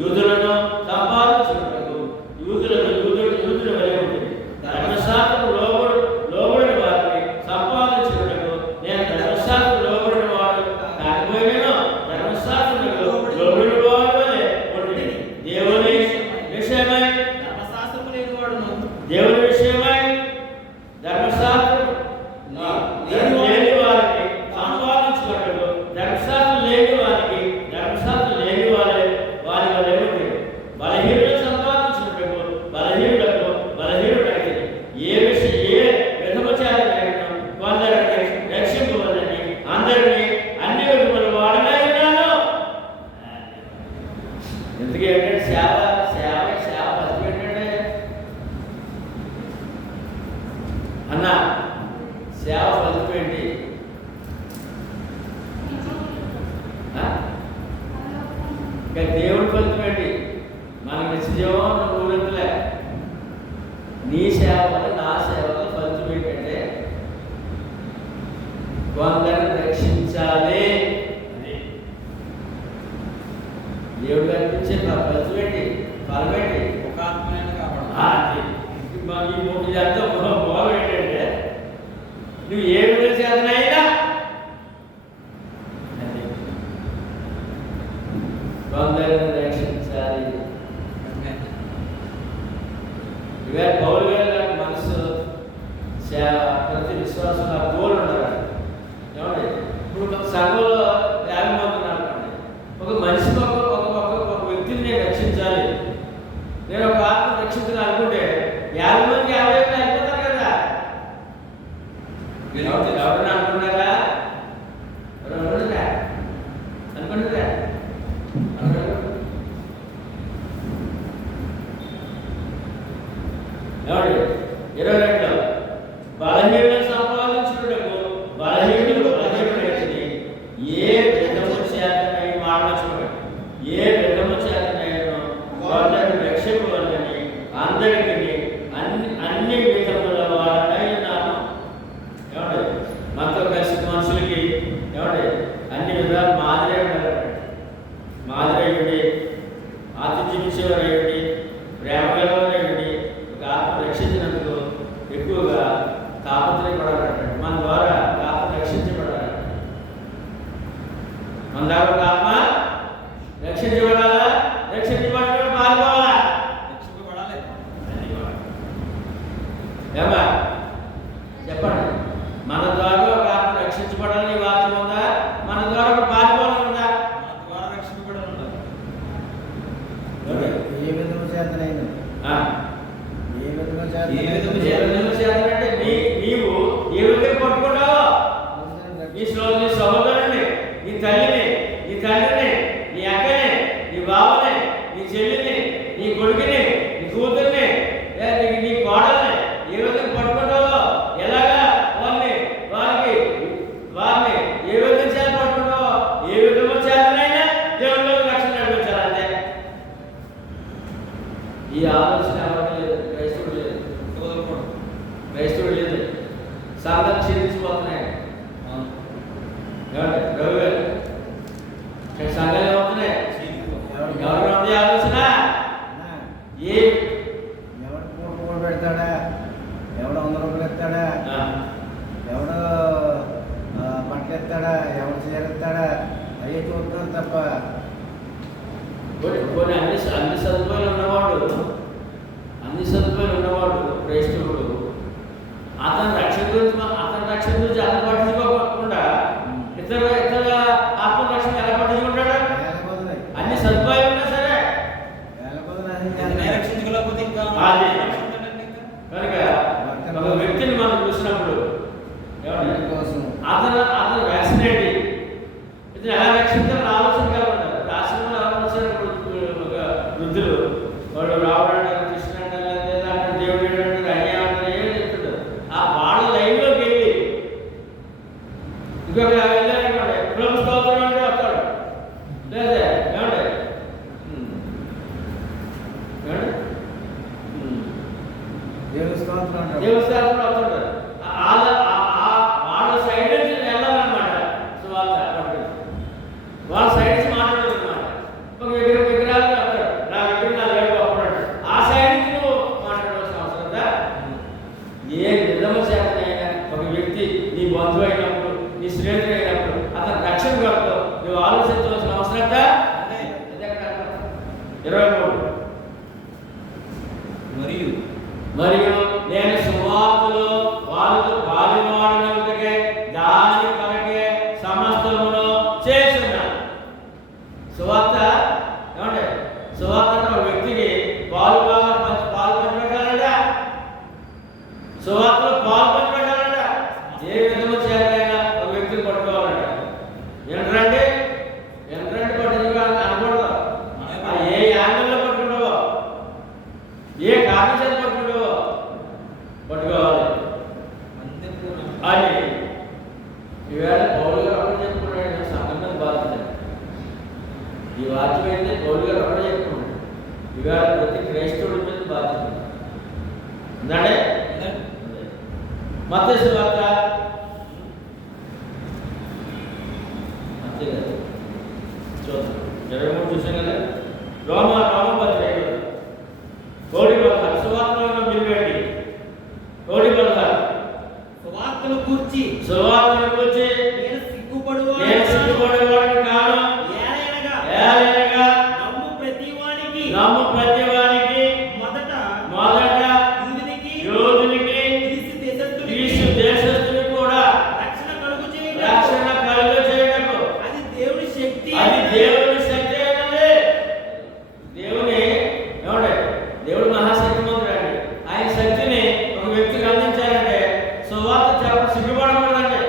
యూదులను సంపాదించుకుంటూ యూదుల వలె ఉంటుంది. ధర్మశాస్త్రం లోబడిన వారిని సంపాదించుకుంటూ నేను ధర్మశాస్త్రం లోబడిన వాడు కాకపోయినా ధర్మశాస్త్రంలో లోబడిన వాడు వలె ఉంటుంది. దేవుని విషయమై ధర్మశాస్త్రము లేని వాడును దేవుని విషయమై ధర్మశాస్త్రం లేని వారిని సంపాదించుకుంటూ ధర్మశాస్త్రం లేని వారికి ధర్మశాస్త్రం లేని వారి వలె ఉంటుంది. బలహీనులను సంపాదించుకుంటూ బలహీనుడైతే ఏ విధము చేతనైనా కొందరిని రక్షింపవలని అందరినీ అన్ని విధముల వాడనై ఉన్నాను. ఎందుకు ఏంటంటే సేవ ఫస్ట్ ఏంటంటే అన్న సేవ ఫలితం ఏంటి? ఇంకా దేవుడి ఫలితం ఏంటి? మనకు నిత్యజీవం ఊరంతులే. నీ సేవ వల్ల నా సేవ వల్ల ఫలితం ఏంటంటే కొందరిని రక్షించాలి. దేవుడు కనిపించే ఫలితం ఏంటి? ఫలం ఏంటి? ఒక ఆత్మనైనా కాపాడాలి. ఇదంతా మూలం ఏంటంటే నువ్వు ఏ విధంగా చేతనైనా కొందరిని రక్షించాలి. ఇవే పౌలు గారి మనసు సేవ ప్రతి విశ్వాసం ఆ గోల్ ఉండాలి. ఏమండి ఇప్పుడు ఒక సంఘంలో 50 మంది ఉన్నారండి. ఒక మనిషికి ఒక వ్యక్తిని నేను రక్షించాలి, నేను ఒక ఆత్మ రక్షించాలి అనుకుంటే 50 మంది 50 అయిపోతారు కదా. ఎవరన్నా అనుకున్నారా? అనుకుంటారా? ఏమండి 22 బలహీనులను సంపాదించుటకు బలహీనుడు ఏ విధము చేతనై మాట్లాడుకోండి. ఏ విధము చేతనైనా కొందరిని రక్షింపవలని అందరికీ అన్ని విధముల వాడనై ఉన్నాను. ఏమండి మనతో కలిసి మనుషులకి ఏమండి అన్ని విధాలు మాదిరి ఉండాలండి. మాదిరి అయ్యండి, ఆతిథ్యం ఇచ్చేవారు, ప్రేమ గలవారు, ఒక ఆత్మ రక్షించినందుకు ఎక్కువగా తాపత్రయపడాలంటే మన ద్వారా ఆత్మ రక్షించబడాలి. మన ద్వారా ఒక ఆత్మ రక్షించబడాలా? రక్షించబడడం పాల్గొవాలా? రక్షింపబడాలి. ఏమా చెప్పండి. మన ద్వారా ఒక ఆత్మ రక్షించబడాలని వాక్యం ఉందా? మన ద్వారా ఒక పాల్గొనాలి ఉందా? మన ద్వారా రక్షింపబడాలి. ఏ విధము చేతనైనా ఏ విధము చేతనంటే నీవు ఏ విధంగా పట్టుకుంటావో నీ సహోదరుని, నీ తల్లిని, నీ తండ్రిని, నీ అక్కని, నీ బావని, నీ చెల్లిని, నీ కొడుకుని, నీ కూతుర్ని, నీ కోడల్ని ఏ విధంగా పట్టుకుంటావో, ఎలాగా వారిని ఏ విధంగా చేత పట్టుకుంటావో ఏ విధంగా చేతనైనా దేవుడిలో రక్షణ నడిపించాలంటే ఈ ఆలోచన ఎవరికి లేదు. క్రైస్తవుడు లేదు. సాధన క్షీణించిపోతున్నాయి. రవి గారు సంఘాలు ఏమవుతున్నాయి? ఎవరు ఉంది ఆలోచన? ఎవడు కూడ పెడతాడా, ఎవడు 100 రూపాయలు ఎత్తాడా, ఎవడు బట్టలు ఎత్తాడా, ఎవడు చేరుతాడా, అవి చూడటం తప్ప కొన్ని అన్ని సదుపాయాలు ఉన్నవాడు క్రైస్తవుడు అతని రక్షణ గురించి అతను పట్టించుకోకుండా ఇతర ఆత్మరక్షణ ఎలా పట్టించుకుంటాడు? అన్ని సదుపాయాలు ఉన్నా సరే రక్షించుకోలేకపోతే ఇంకా కనుక ఒక వ్యక్తిని మనం చూసినప్పుడు అతను వ్యాక్సినేట్ ఇతను ఎలా రక్షించాలని ఆలోచన కలగంటారు. రాష్ట్రంలో ఆలోచన ఒక వృద్ధులు వాళ్ళు రావడానికి కృష్ణ దేవుడు అన్యాయం ఏమి చెప్తుంటారు. ఆ వాళ్ళ లైన్లోకి వెళ్ళి ఇంకొక వెళ్ళారనుకోండి రక్షణ కొరకు నువ్వు ఆలోచించవలసిన అవసరం 23 మరియు నేను సువార్తలో వాళ్ళతో పాలువాడనకే దాని కొరకే సమస్తమును చేస్తున్నాను. సువార్త ఏమంటే సువార్త ఒక వ్యక్తికి పాలు పంచిపెట్టాలట, సువార్తలో పాలు పంచిపెట్టాలట. ఏ విధంగా చేయాలైనా ఒక వ్యక్తిని పట్టుకోవాలట. ఏంటంటే పట్టుకోవాలని అనకూడదు. ఏ యాంగిల్లో పట్టుకుంటావో, ఏ కారణం చేత పట్టుకోవాలి అని ఈవేళ పౌలు గారు అక్కడ చెప్పుకున్నాడు. సంఘటన బాధ్యత ఈ వాక్యం అయితే పౌలు గారు అక్కడ చెప్పుకున్నాడు. ఈవేళ ప్రతి క్రైస్తవుడి మీద బాధ్యత ఉందంటే మత్తయి సువార్త అంతే కదా చూద్దాం 23 చూసాం కదా. రోమ పత్రిక 1:16 సువార్తలో నిలబెట్టి 1:16 సువార్తను గూర్చి నేను సిగ్గుపడువాడిని కాను. ఏలయనగా నమ్ము ప్రతివానికి మొదట యూదునికి గ్రీసు దేశస్థునికి కూడా రక్షణ కలుగు చేయుటకు అది దేవుని శక్తి అయినది. దేవుడు మహాశక్తిమంతుడండి. ఆయన శక్తిని ఒక వ్యక్తికి అందించాలంటే సువార్త చెప్పడం సిగ్గుపడకూడదండి.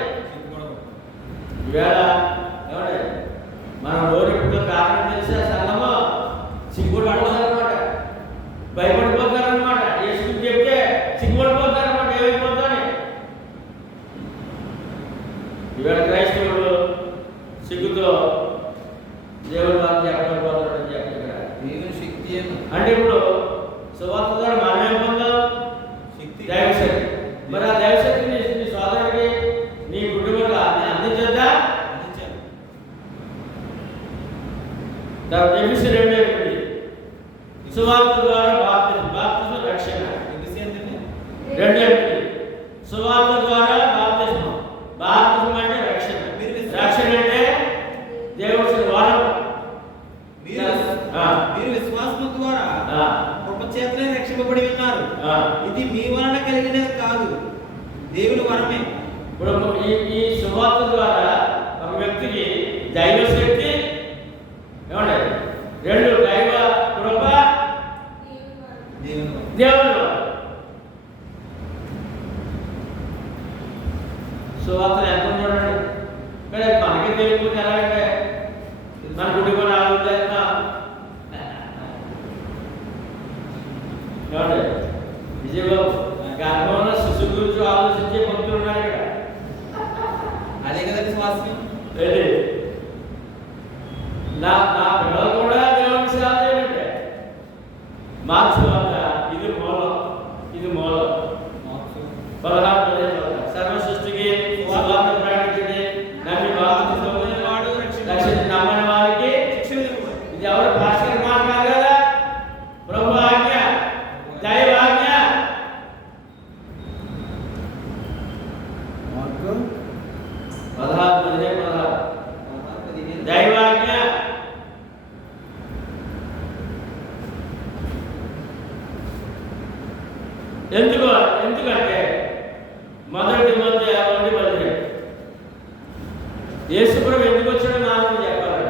ఈవేళ ఏమంటే మనం రోజు కారణం తెలిసే సంఘము సిగ్గుపడకూడదన్నమాట, భయపడిపోతారనమాట. యేసుకి చెప్తే సిగ్గుపడిపోతారనమాట, ఏమైపోతాని. ఈవేళ క్రైస్తవుడు సిగ్గుతో దేవుడు వాళ్ళు చెప్పకపోతాడని చెప్తున్నారు. అంటే ఇప్పుడు సువార్త ద్వారా మనం పొందాం దైవశక్తి. మరి ఆ దైవశక్తిని నీ సోదరుడికి నీ కుటుంబంలో అందించద్దా? ఎఫెసీ 2:8 సువార్త ద్వారా బాప్తిస్మం రక్షణ. 2:8 సువార్త ద్వారా బాప్తిస్మం అంటే రక్షణ. రక్షణ అంటే దేవుడి వరం. మీరు విశ్వాసము ద్వారా కృప చేతనే రక్షింపబడి ఉన్నారు. ఇది మీ వలన కలిగినది కాదు, దేవుని వరమే. ఇప్పుడు ఈ సువార్త ద్వారా ఒక వ్యక్తికి దైవశక్తి ఏమంటే 2 దైవ కృప దేవుని వరం. సువార్తలు ఎంత చూడండి. కానీ మనకి తెలియకపోతే ఎలాగంటే మన కుటుంబం ఆలోచన ఏమంటే విజయబాబు గర్భంలో శిశువు గురించి ఆలోచించే భక్తులు ఉన్నారు ఇక్కడ. అదే కదా విశ్వాసం. నా పిల్లలు కూడా దేవుని సేవ చేయాలంటే మార్క్స్ వార్త ఇది మూలం 16 సర్వ సృష్టికి సువార్త ప్రకటించండి, నమ్మి బాప్తిస్మం పొందినవాడు రక్షించబడి నమ్మని వారికి ఇది ఎవరు భాస్కర్ మాట్లాడారు కదా. ప్రభు ఆజ్ఞ, దైవ ఆజ్ఞ. మార్కు 16 దైవాజ్ఞ. ఎందుకంటే మొదటి మధ్య 1:17 యేసుప్రభు ఎందుకు వచ్చాడో నాకు చెప్పాలి.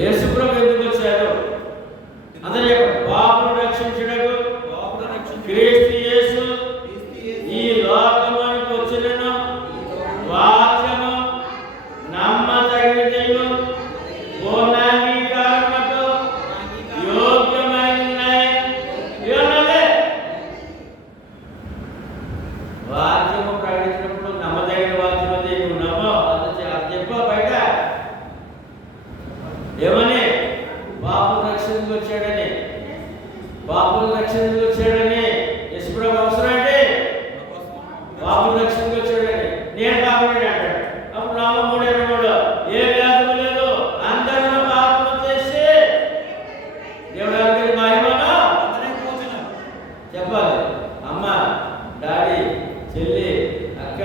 యేసుప్రభు ఎందుకు వచ్చాడు అందరూ చెప్పండి. పాపును రక్షించుటకు క్రీస్తు యేసు ఈ లోకమునకు వచ్చినను వాక్యము నమ్మదగినదియు పూర్ణాంగీకారముతో యోగ్యమైనది. వాక్యము ప్రకటించినప్పుడు నమ్మదగిన వాక్యం అది నువ్వు నమ్మో అది చెప్పా బయట ఏమని పాపుల రక్షణకు వచ్చాడని యేసుప్రభు అవసరం అంటే పాపుల రక్షణకు వచ్చాడని. నేను పాపుని అంటాడు. అప్పుడు నామ 3:23 ఏ వ్యాధి లేదు, అందరూ పాపము చేసి దేవుడు అందరి మహిమను చెప్పాలి. అమ్మ, డాడీ, చెల్లి, అక్క,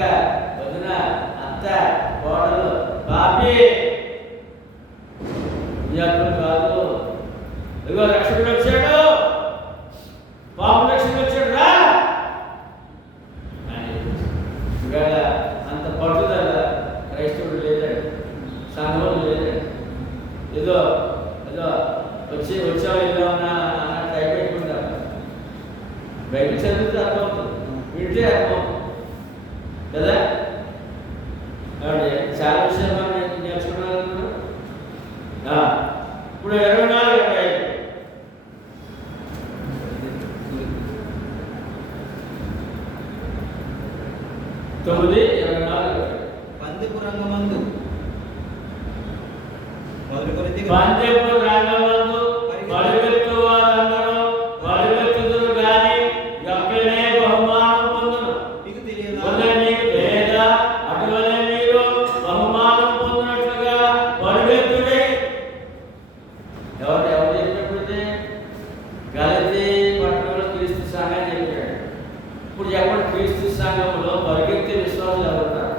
వదిన, అత్త, కోడలు తప్పి ఈ అర్థం కాదు. ఇదిగో రక్షకుడు వచ్చాడు, పాప రక్షకుడు వచ్చాడు రా అని. ఇవాళ అంత పట్టుదల క్రైస్తవుడు లేదండి, సంఘం లేదండి. ఏదో ఏదో వచ్చావు ఏదో అన్నట్టు అయిపోయింటారు. బైబిల్ చదివితే అర్థం అవుతుంది, వింటే అర్థం అవుతుంది కదా. చాలా విషయాలు మనం నేర్చుకున్నాను. ఇప్పుడు 24 9:24 పందెపు రంగమందు పందెపు రంగమందు పరుగెత్తు వారందరూ పరుగెత్తుదురు గాని ఒక్కడే బహుమానం పొందును. మీకు తెలియదా? నీకు తెలియదా? అటువలే మీరు బహుమానం పొందినట్లుగా పరుగెత్తుడి. ఎవరు చెప్పినప్పుడు గలతీ పట్టణంలో క్రీస్తు సంఘం చెప్పాడు. ఇప్పుడు చెప్పండి, క్రీస్తు సంఘంలో పరిగెత్తే విశ్వాసులు ఎవరున్నారు?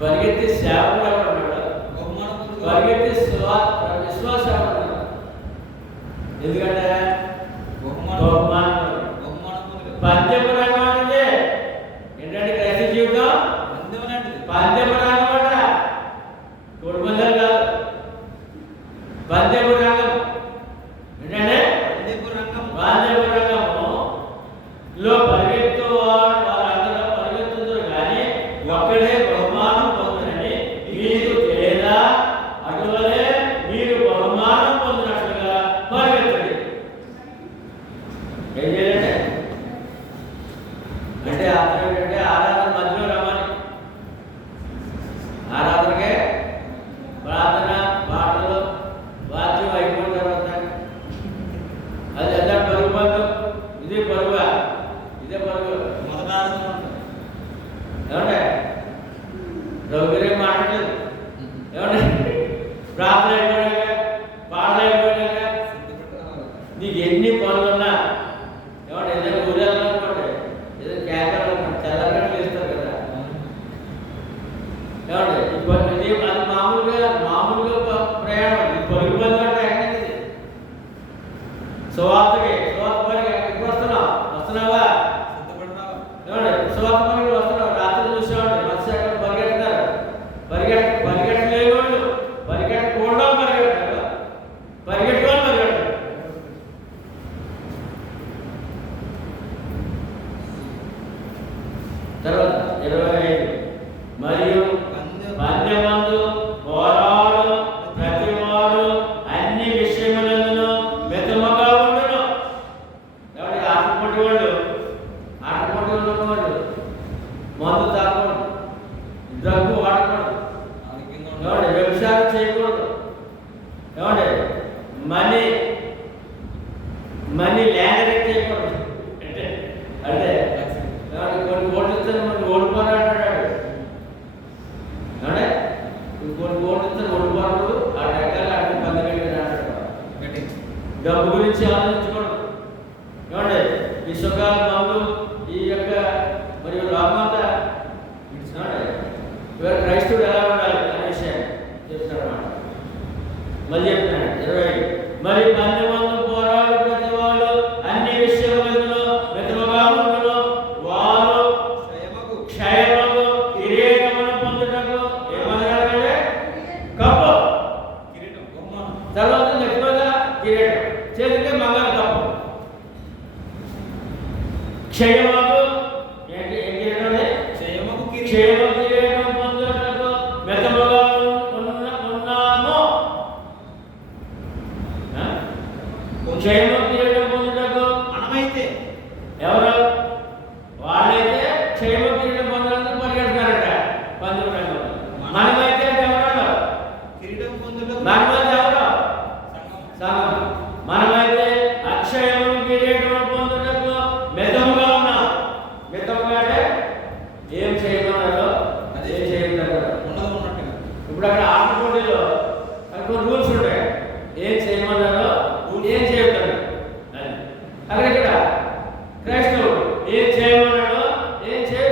పరిగెత్తే సేవకుడు ఎవరున్నాడు? పరిగెత్తే విశ్వాసం ఎవరున్నారు? ఎందుకంటే పందెపు రంగం అంటే ఏంటంటే క్రైస్తవ జీవితం పందెపు రంగం అంట, కోడిపందాలు కాదు. పందెపు రంగం ఏంటంటే పందెపు రంగంలో పరిగెత్తు వారందరూ పరిగెత్తుతారు కానీ ఒక్కడే బహుమానం పొందునని మీకు తెలియదా? అటువలే మీరు బహుమానం పొందినట్లుగా పరిగెత్తండి. ఏం చేయాలంటే అంటే అర్థం ఏంటంటే ఆరాధన మధ్యలో రమ్మని. ఆరాధనకే ప్రార్థన పాటలు వాక్యం అయిపోయిన తర్వాత అది అదే పరుగు బంధు, ఇదే పరుగా, ఇదే పరుగు ఏమంటే రౌగ్యం మాట్లాడలేదు. ఏమంటే ప్రార్థన అయిపోయాక పాటలు అయిపోయాక నీకు ఎన్ని పనులున్నా ఏమంటే ఏదైనా ఊరేళ్ళనుకోండి, ఏదైనా క్యాకర్ తెల్లగడ్డలు ఇస్తారు కదా. ఏమంటే ఇది అది మామూలుగా ప్రయాణం. ఇది పరుగు బంధు అంటే ఎక్కడిది? సువార్తకి సువార్త పనికి ఎక్కడికి వస్తున్నావా? ఏమంటే సువార్త పనికి వస్తున్నావు. రాత్రి చూసామండి బస్సు ఎక్కడ పరిగెడతారు, పరిగెట్టలేని వాళ్ళు పరిగెట్టకూడదు, పరిగెట్టారు, పరిగెట్టుకోవాలి, పరిగెట్టారు. తర్వాత 25 మరియు పందెమందు పోరాడు ప్రతివాడు అన్ని విషయములను మితముగా ఉండును. ఎవరి ఆటపోటీ వాళ్ళు ఉన్నవాళ్ళు మందు తాగకూడదు, డ్రగ్గు వాడకూడదు, ఏమంటే వ్యభిచారం చేయకూడదు, ఏమంటే మనీ ల్యాండరింగ్ చేయకూడదు. అంటే కొన్ని ఓట్లు ఇస్తాను మనం ఓడిపోరాడు, అంటే కొన్ని ఓట్లు ఇస్తాను ఓడిపోరాడు. ఆ రకాల అన్ని పందెం అంటాడు. డబ్బు గురించి ఆలోచించకూడదు. ఏమంటే ఈ సుఖాలు మందు ఈ యొక్క మరియు రామంతా ఇవాళ క్రైస్తవుడు ఎలా ఉండాలి అనే విషయాన్ని చెప్తున్నాడు అన్నమాట. మళ్ళీ చెప్తున్నాడు 20 మరి పందెమందు పోరాడు ప్రతివాడు అన్ని విషయములలో మితముగా ఉండును. వారు క్షయమగు కిరీటమును పొందుటకు ఏమనగానే కప్పు, తర్వాత ఎక్కువగా కిరీటం, చేతికి మంగళ కప్పు. క్షయమగు కిరీటం పొందుటకు మితముగా ఉన్నాము. క్షయమ కిరీటం పొందుటకు మనమైతే ఎవరు వాళ్ళైతే క్షేమ కిరీటం పొందాలని పరిగెడుతున్నారట పందెం రంగంలో. మనమైతే ఎవరు కిరీటం పొందుటకు మనమైతే ఎవరు సంఘం. మనమైతే అక్షయము కిరీటం పొందుటకు మితముగా ఉన్నాం. మితముగా అంటే ఏం చేయమన్నారో అదే చేయమన్నారు. ఇప్పుడు అక్కడ ఆట పోటీలో కొన్ని రూల్స్ ఉంటాయి. ఏం చేయమన్నారో ఏం చేయమన్నారు. అక్కడ క్రైస్తవుడు ఏం చేయమన్నాడో ఏం చేయ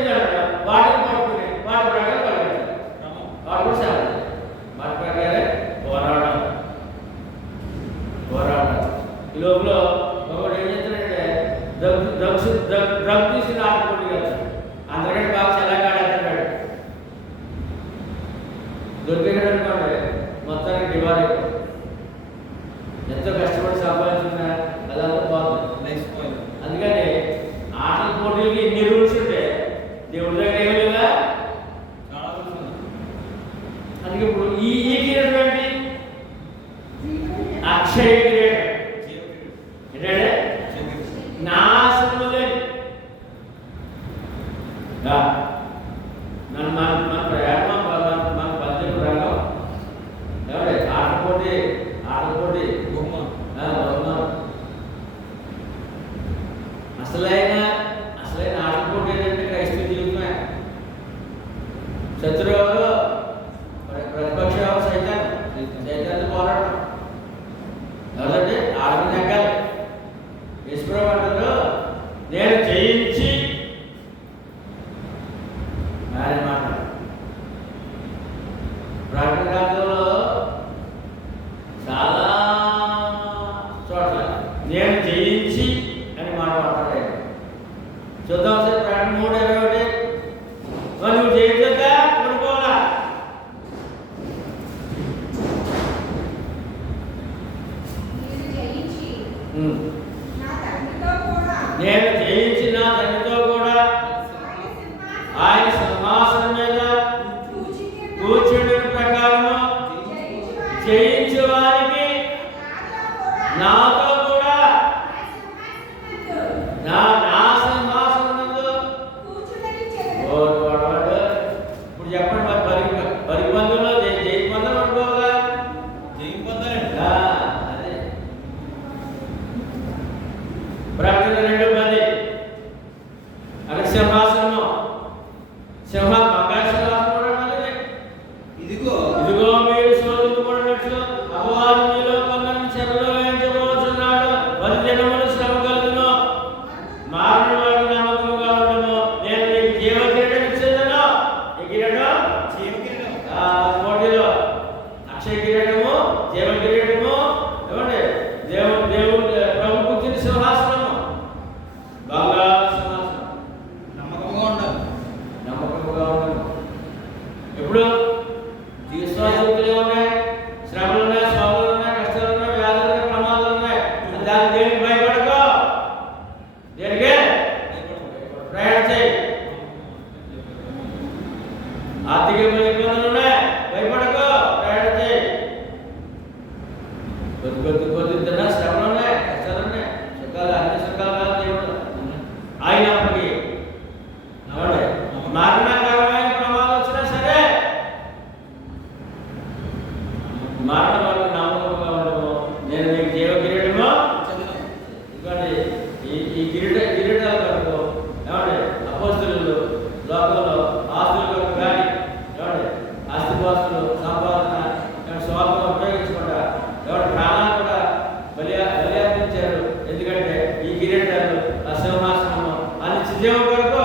మన ప్రయాణం మన పద్యం రంగం ఎవడే ఆటపోటీ బొమ్మ అసలైన ఆటపోటీ ఏంటంటే క్రైస్తవ జీవితమే. శత్రువు ప్రతిపక్ష సైతాన్ని పోరాటం ఎవరంటే ఆడని నెగ్గాలి. యశ్వరావు అంటారు నేను జయించి ఆయన మాట ప్రకటన గ్రంథంలో చాలా చోట్ల నేను జయించి అని మాట మాట్లాడాడు. చూద్దాం సార్ ప్రకటన 3:21 నువ్వు జయించా కొనుక్కోవాలా. నేను జయించి నా తండ్రితో కూడా ఆయన సింహాసనం మీద కూర్చుండిన ప్రకారము జయించు వారికి నాతో కూడా నా సింహాసనం నందు ఇప్పుడు చెప్పండి మరి పరిబంధంలో జయి పొందడం అనుకోవాలా జయం పొందాలండి. అదే ప్రకటన 2:10 అక్కడ సింహాసనము బంగారు సింహాసనం కూడా ఉన్నది. ఇదిగో మీరు శోధింపబడినట్లు అపవాది మీలో కొందరిని చెరలో వేయించబోతున్నాడు. 10 దినములు శ్రమ కలుగును. మారిన వారికి నమ్మకముగా ఉండము. నేను నీకు జీవ కిరీటం ఇచ్చేదను. ఈ కిరీటం పోటీలో అక్షయ కిరీటము, జీవ కిరీటము ఏమండి దేవుడు ప్రభు కూర్చుని సింహాసనము బంగారు సింహాసనం. నమ్మకంగా ఉండాలి. ఎప్పుడు విశ్వాసంతులే ఉన్నాయి, శ్రమలు ఉన్నాయి, శోధనలు ఉన్నాయి, కష్టాలు ఉన్నాయి, వ్యాధులు ఉన్నాయి, ప్రమాదాలు ఉన్నాయి. దానికి దేనికి భయపడకో. దేనికి ప్రయాణం చేయి. ఆర్థిక ఇబ్బందులు ఉన్నాయి, భయపడకో, ప్రయాణం చేయి. కొద్ది తిన్నా శ్రమలు ఉన్నాయి, కష్టాలు ఉన్నాయి, సుఖాలు అన్ని సుఖాలు కాదు దేవుడు అయినప్పటికీ మరణకరమైన ప్రమాదం వచ్చినా సరే మరణ వరకు నమ్మకంగా ఉండము. నేను మీకు జీవ కిరీటము ఇవ్వండి. ఈ కిరీటాలు కొరకు ఏమండి అపోస్తులు లోకంలో ఆస్తుల కొరకు కానీ ఏమండి ఆస్తిపాస్తులు సంపాదన స్వార్థం ఉపయోగించకుండా ఎవరి ప్రాణాలు కూడా బలియార్పించారు. ఎందుకంటే ఈ కిరీటాలు ఆ సింహాసనము అని చిజీవం కొరకు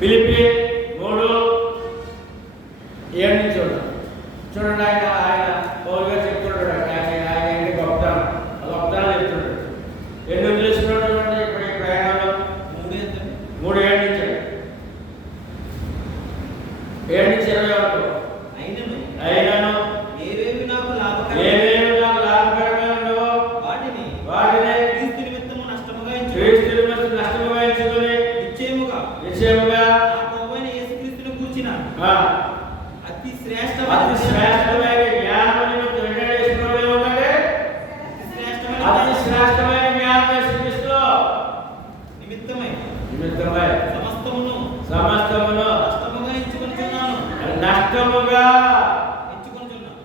ఫిలిప్పీ 3:7 చూడండి. ఆయన పౌలుగా చెప్తున్నాడు. ఆయన ఏంటి గొప్పతనం చెప్తున్నాడు. ఎందుకు తెలుసుకున్నాడు చూడండి. ఇప్పుడు ఈ ప్రయాణంలో 3:7 నుంచి 7 నుంచి 20 వరకు అయినను ఏవేవి నాకు లాభకరమైన ఉండవో వాటిని క్రీస్తు నిమిత్తము నష్టముగా ఎంచుకొని నిశ్చయముగా నిశ్చయముగా నా ప్రభువైన యేసుక్రీస్తును కూర్చిన అతి అతి శ్రేష్టమైన శ్రేష్టమైన జ్ఞానం నిమిత్తం అతి శ్రేష్టమైన జ్ఞానం యేసుక్రీస్తులో నిమిత్తమై సమస్తమును నష్టముగా ఎంచుకొనుచున్నాను.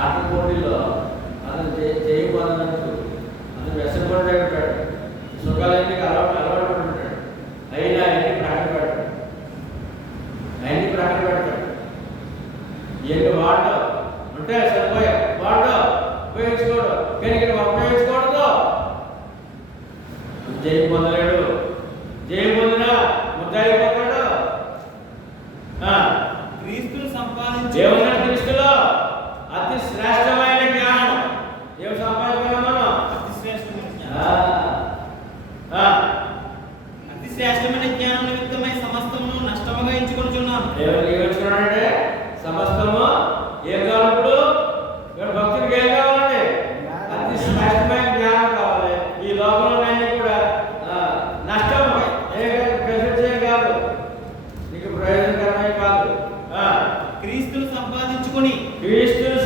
ఆట పోటీలో అతను చేయబోతున్నట్టు అతను వ్యసనపడే ఉంటాడు. సుఖాలన్నీ అలవాటు ఉంటాడు. అయినా అన్ని ప్రకటన పెడతాడు. ఎన్ని వాడో అంటే సరిపోయా వాడో ఉపయోగించుకోడు. కానీ ఇక్కడ ఉపయోగించకూడదు. జయం పొందలేడు. జయం పొందినా ముద్దాయిపోతాడు. క్రీస్తును సంపాదించి దేవుని క్రీస్తులో అతి శ్రేష్టమైన జ్ఞానం ఏమి సంపాదించుకున్నాం మనం? అతి శ్రేష్టమైన జ్ఞానం నిమిత్తమై సమస్తమును నష్టముగా ఎంచుకొనుచున్నాను. ఏమనుకున్నాడంటే సమస్తము ఏం కావాలప్పుడు భక్తుడికి ఏం కావాలండి? అతి శ్రేష్టమైన జ్ఞానం కావాలి. ఈ లోకంలో కూడా నష్టం ప్రశంసే కాదు, నీకు ప్రయోజనకరమే కాదు. క్రీస్తును సంపాదించుకొని క్రీస్తును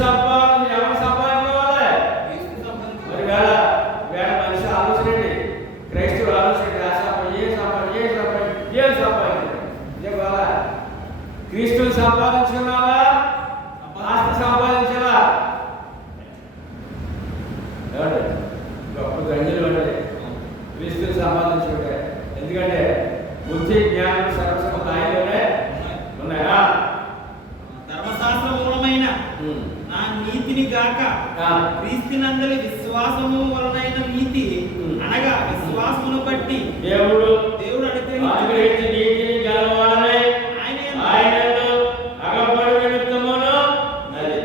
నా నీతిని గాక క్రీస్తునందలి విశ్వాసము వలనైన నీతి అనగా విశ్వాసమును బట్టి దేవుడు అనుగ్రహించి నీతిని గలవాడనై ఆయనలో అగపడు నిమిత్తమును అది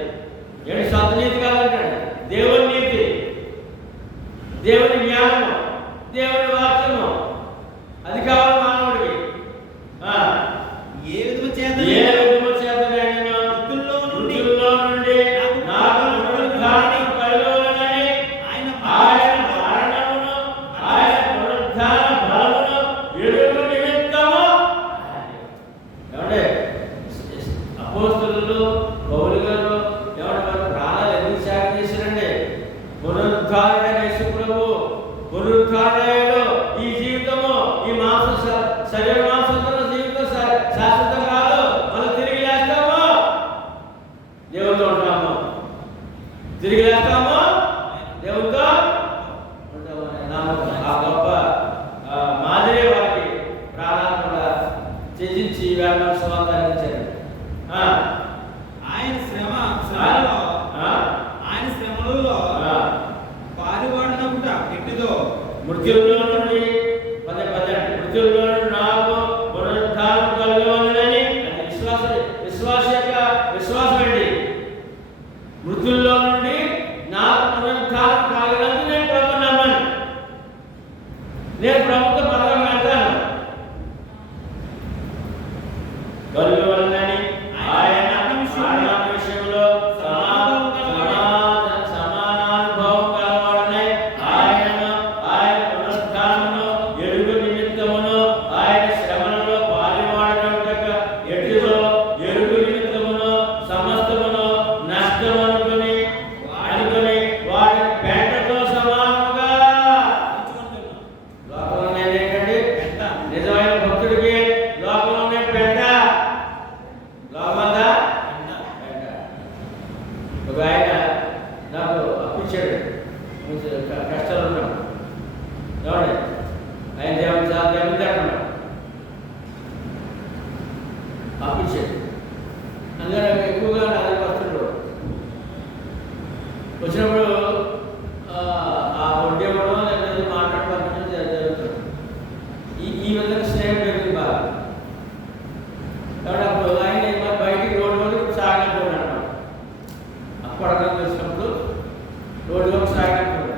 ఏంటి సొంత నీతి కాదంటాడు. దేవుని నీతి, దేవుని జ్ఞానము, దేవుని వాక్యము అది కావాలి మానవుడికి. ఏ విధము చేత మృతుల్లో నుండి నాకు పునరుద్ధానం కలుగునని ఆయన మరణమును ఆయన పునరుద్ధాన బలమును ఎరుగు నిమిత్తము. ఏమంటే అపోస్తలులు పౌలు గారు ఏమంటే వారు ప్రాణాలు ఎందుకు త్యాగం చేశారండి? పునరుద్ధారుడైన యేసు ప్రభు పునరుద్ధారుడు ఈ జీవితము ఈ శరీర మాంసంతో జీవితం శాశ్వతం కాదు. మనం తిరిగి లేస్తాము, దేవుడితో ఉంటాము, తిరిగి లేస్తాము, దేవుడితో ఉంటాము. ఆ గొప్ప మాదిరి వారికి ప్రాణాలు కూడా త్యజించి వేళ స్వాతాన్ని ఇచ్చారు. ఆయన శ్రమలలో పారివాడనగుట ఎట్టిదో మృత్యుల్లో నుండి మృత్యుల్లో నుండి నాకు పునరుద్ధానం కలుగునని విశ్వాసం అండి. మృత్యుల్లో నుండి నాకు పునరుద్ధానం కలగడానికి నేను ప్రభు నమ్మను. నేను ప్రభుత్వ పదవి వెళ్తాను కలుగువలనని ఆయన విషయంలో సమానానుభవం కలవాడనై ఆయన పునరుద్ధానమును ఎరుగు నిమిత్తమును ఆయన శ్రమలలో పాలువాడనక ఎట్టిదో ఎరుగు నిమిత్తమును సమస్తమును నష్టమనుకుని వాడిని పెంటతో సమానముగా లోకంలో ఏంటంటే నిజమైన భక్తుడికి లోకంలోనే పెంట. లోకమంతా ఒక ఆయన నాకు అప్పించాడు, కష్టాలు ఉన్నాం ఏమండి. ఆయన జమీందారు అప్పించాడు. అందులో ఎక్కువగా నా దగ్గర వస్తుంటాడు. వచ్చినప్పుడు ఆ వడ్డీ ఇవ్వడం లేదా మాట్లాడడం జరుగుతుంది. ఈ విధంగా స్నేహం పెరిగింది బాగా. కాబట్టి అప్పుడు ఆయన బయటికి రోడ్డు వరకు సాగకపోయాడు అన్నమాట. అప్పుడు అర్థం చేసినప్పుడు రోడ్డు వరకు సాగకపోయాడు.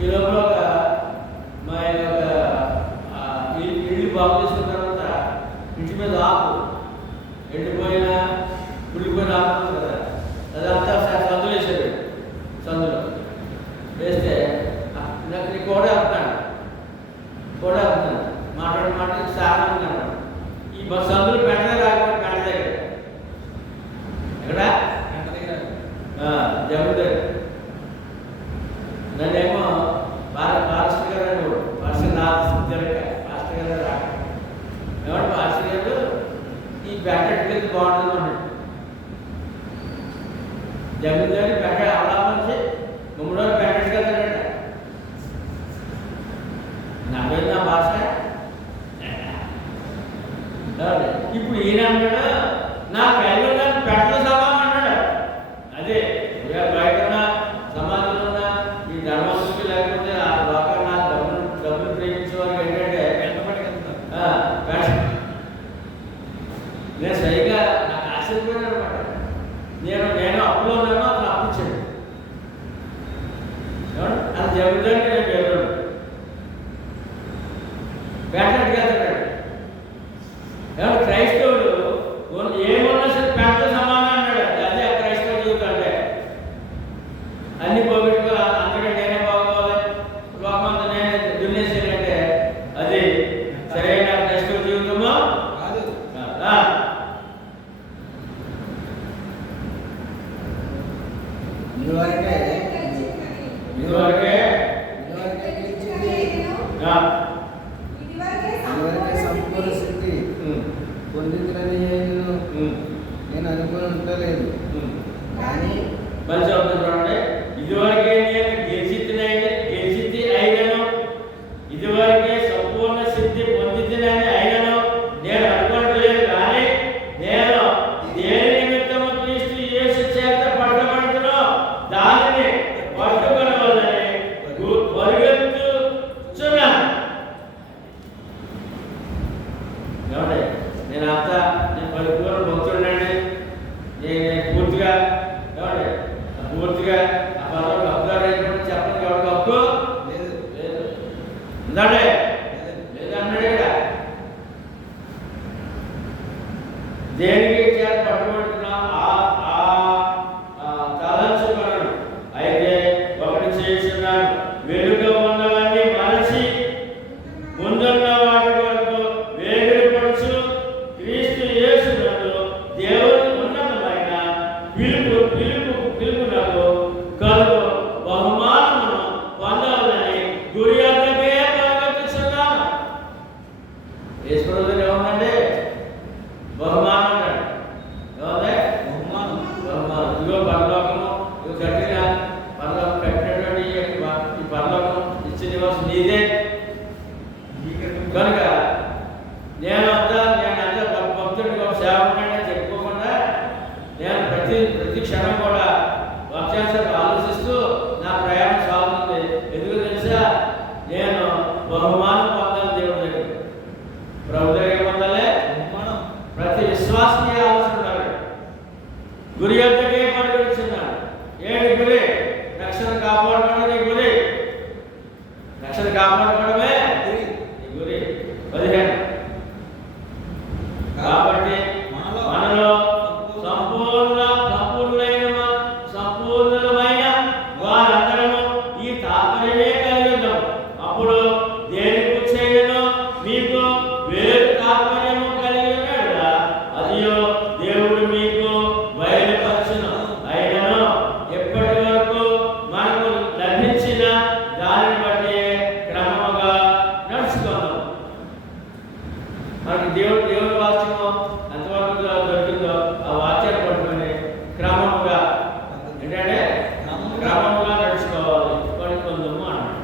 ఈ లోపల మా యొక్క ఇల్లు బాగు చేసుకున్న తర్వాత ఇంటి మీద ఆకు ఎండిపోయిన కుళ్ళిపోయిన ఆకు కదా, అదంతా సందులు వేసాడు. సందులో వేస్తే నాకు నీ కూడా వెళ్తున్నాను మాట్లాడి సాగనున్నాను. ఈ సందులు పెంట రాకపోతే పెంట దగ్గర ఎక్కడ జమ్ము దగ్గర నన్నేమో పాస్టర్ గారు అని పాస్టర్ పాస్టర్ గారు రాక ఏమంటే పాస్టర్ గారు ఈ పెంట బాగుంటుంది అన్నాడు. జమ్ము దగ్గర పెంట అలా మంచి ముమ్మడో పెంటకి వెళ్తాడట. నాకేం నా భాష. ఇప్పుడు ఈయన అన్నాడు నా కళ్ళు పెంటతో సమానం అన్నాడు. అదే బయట సమాజంలో ఉన్న ఈ ధర్మస్తుకి లేకపోతే ఆ లోకంలో డబ్బులు ప్రేమించే వారికి ఏంటంటే నేను సరిగా నాకు ఆశ్చర్యపోయాను అనమాట. నేను అప్పులో ఉన్నాను, అతను అప్పించాడు. అది జరుగుతుంటే నేను వెళ్ళాను వేటకి వెళ్తాడు. ఎవరు క్రైస్తవుడు ఏమన్నా సరే పెంటతో సమానం అన్నాడు. అదే క్రైస్తవ జీవితం అంటే అన్ని పోగొట్టుకో అందరికీ నేనే బాగోవాలి, లోకమంతా నేనే దున్నేసేయాలంటే అది సరైన క్రైస్తవ జీవితమో కాదు. ఇదివరకే సంపూర్ణ స్థితి పొందిందని నేను అనుకుని ఉండలేదు. కానీ మంచి చూడండి, ఇదివరకే నేను గెలిచి అయినను, ఇదివరకే సంపూర్ణ సిద్ధి పొందిందని అయినను నేను అనుకోవట్లేదు. కానీ నేను దేని నిమిత్తము క్రీస్తు యేసు చేత పిలుపునకు కలుగు బహుమానమును పొందాలని గురి వద్దకే పరిగెత్తుచున్నాను. యేసుప్రభువు ఏముందండి? బహుమానం అంటాడు. ఏముంది? బహుమానం. ఇదిగో పరలోకము, ఇదిగో కట్టిన పరలోకం, కట్టినటువంటి ఈ పరలోకం ఇచ్చిన నివాసం నీదే కనుక నేను అంతా భక్తుడికి ఒక సేవకుడిని చెప్పుకోకుండా నేను ప్రతి క్షణం కూడా వాక్యాంశాలు ఆలోచిస్తూ నా ప్రయాణం సాగుతుంది. ఎందుకు తెలుసా? నేను బహుమానం పొందాలి దేవుడి దగ్గర. ప్రభు దగ్గర పొందాలి బహుమానం. ప్రతి విశ్వాసని ఆలోచన గురి అంతకే పడుకొచ్చున్నాను. ఏంటి గురి? రక్షణ కాపాడుకోవడం నీ గురి. రక్షణ కాపాడుకోవడమే గురి. 15 కాబట్టి మనలో సంపూర్ణమైన వారందరము ఈ తాత్పర్యమే కలిగి ఉందాం. అప్పుడు దేని కూర్చేయను మీకు వేరు తాత్పర్యము కలిగి ఉన్నాడు కదా, అదియో దేవుడు మీకు బయలుపరచును. అయినను ఎప్పటి వరకు మనకు లభించిన దానిని బట్టి క్రమముగా నడుచుకుందాం. మనకి దేవుడి వాక్యము ఎంతవరకు దొరికిందో ఆ వాక్యాన్ని పట్టుకొని క్రమముగా ఏంటంటే క్రమముగా నడుచుకోవాలి. పడుకుందాము అన్నాడు.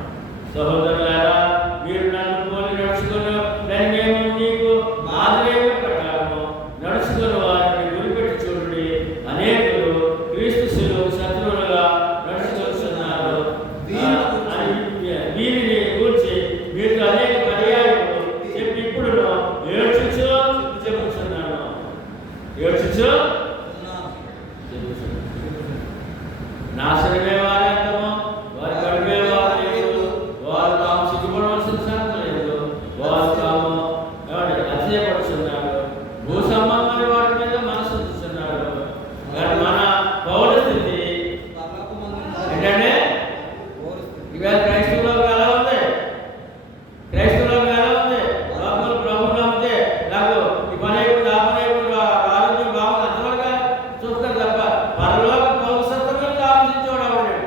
సహోదరులారా, మీరు నన్ను పోలి నడుచుకుని నేను నీకు మాదిరి ప్రకారము నడుచుకుని వారిని గురిపెట్టి చూడండి. అనేకులు క్రీస్తు శిలువకు శత్రువులుగా నడుచుకొస్తున్నారు. వీరిని కూర్చి మీరు అనేక పర్యాయములు చెప్పి ఇప్పుడు ఏడ్చుచు చెప్పుచున్నాను. ఏడ్చుచు నాశనమే వారి అంతము, వారి కడుపే వారి లేదు. వారు తాము సిగ్గుపడవలసిన సంగతి లేదు. వారు తాము అతిశయపడుతున్నారు. భూ సంబంధమైన వాటి మీద మనసు ఉంచుతున్నారు. కానీ మన పౌర స్థితి ఏంటంటే ఇవాళ క్రైస్తవులకు ఎలా ఉంది? క్రైస్తవులకు ఎలా ఉంది? లోపల ప్రభువు నమ్మితే నాకు ఈ పని అయిపోయింది, ఆ పని అయిపోయింది, ఆరోగ్యం బాగుంది అంతవరకు చూస్తారు తప్ప పరలోక పౌరసత్వం ఆలోచించేవాడు అవడాడు.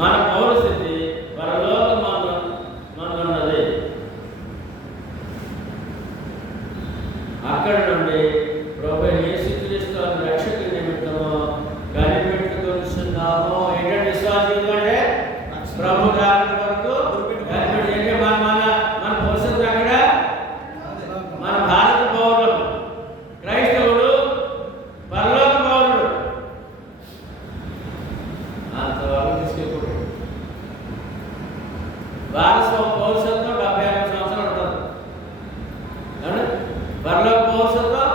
మన పౌరస్థితి పరలోక మనది. అక్కడ నుండి ప్రభువు యేసుక్రీస్తు రక్షక నిమిత్తము కనిపెట్టుకొనుచున్నాము. ఏంటంటే విశ్వాసం అంటే ప్రభు రాకడ వరకు కనిపెట్టి మన భవిష్యత్తు అక్కడ మన భారత పౌరులు, క్రైస్తవుడు పరలోక పౌరుడు అంతవరకు తీసుకెళ్ళకూడదు. భారత పౌరసత్వం 75 సంవత్సరాలు ఉంటుంది. పరలోక పౌరసత్వం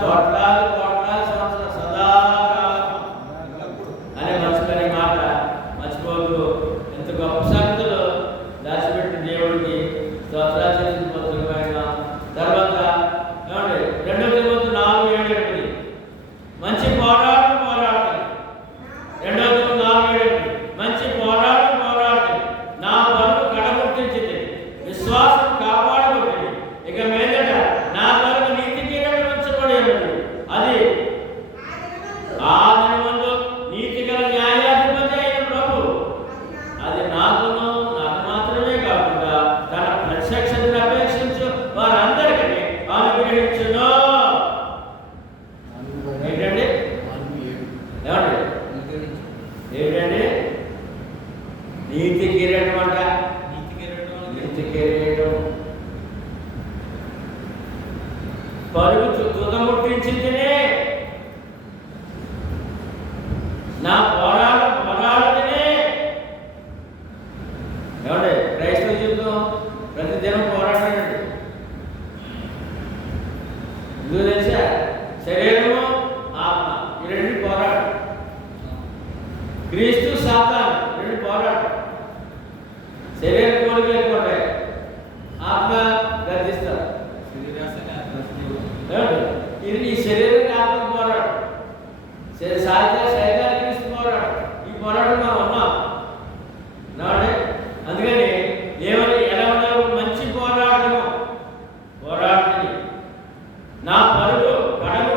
కోట్లాది సంవత్సరాలు సదాకాలం అనే మర్చిపోయే మాట మర్చిపోదు. ఎంత గొప్ప సంగతులు దాచిపెట్టిన దేవుడికి స్తోత్రాలు చెల్లించబోతున్న తర్వాత ఏమండి 2 తిమోతి 4:7 మంచి పోరాటం పోరాడుతుంది. 2 తిమోతి 4:7 మంచి పోరాటం పోరాడుతుంది. నా పరుగు కడముట్టించింది, విశ్వాసం కాపాడబడింది. ఇక మీదట నా పరుగు నీతి కిరీటం ఉంచబడి ఉన్నది. అది ఆ దినమందు నీతి గల న్యాయాధిపతి అయిన ప్రభు అది నాకు మాత్రమే కాకుండా తన ప్రత్యక్షతను అపేక్షించు వారందరికీ అనుగ్రహించును. ఏంటండి? ఏంటండి? నీతి కిరీటం అంట. నీతి కిరీటం పరుగు తుదముట్టించిందినే, నా పోరాడుతూనే. ఏమండి? క్రైస్తవ జీవితం ప్రతిదినం పోరాటండి. ఎందుకు తెలుసా? శరీరము ఆత్మ ఈ రెండు పోరాటం. క్రీస్తు సాతాను రెండు పోరాటం. శరీర కోరికలు ఎక్కువ ఉంటాయి, ఆత్మ గర్దిస్తారు. ఇది నీ శరీరానికి ఆత్మ పోరాటం. సైతాన్ని క్రీస్తు పోరాటం. ఈ పోరాటం మనం ఉన్నాం. అందుకని ఏమని ఎలా ఉన్నారు? మంచి పోరాటము పోరాడుతుంది. నా పరుగు కడము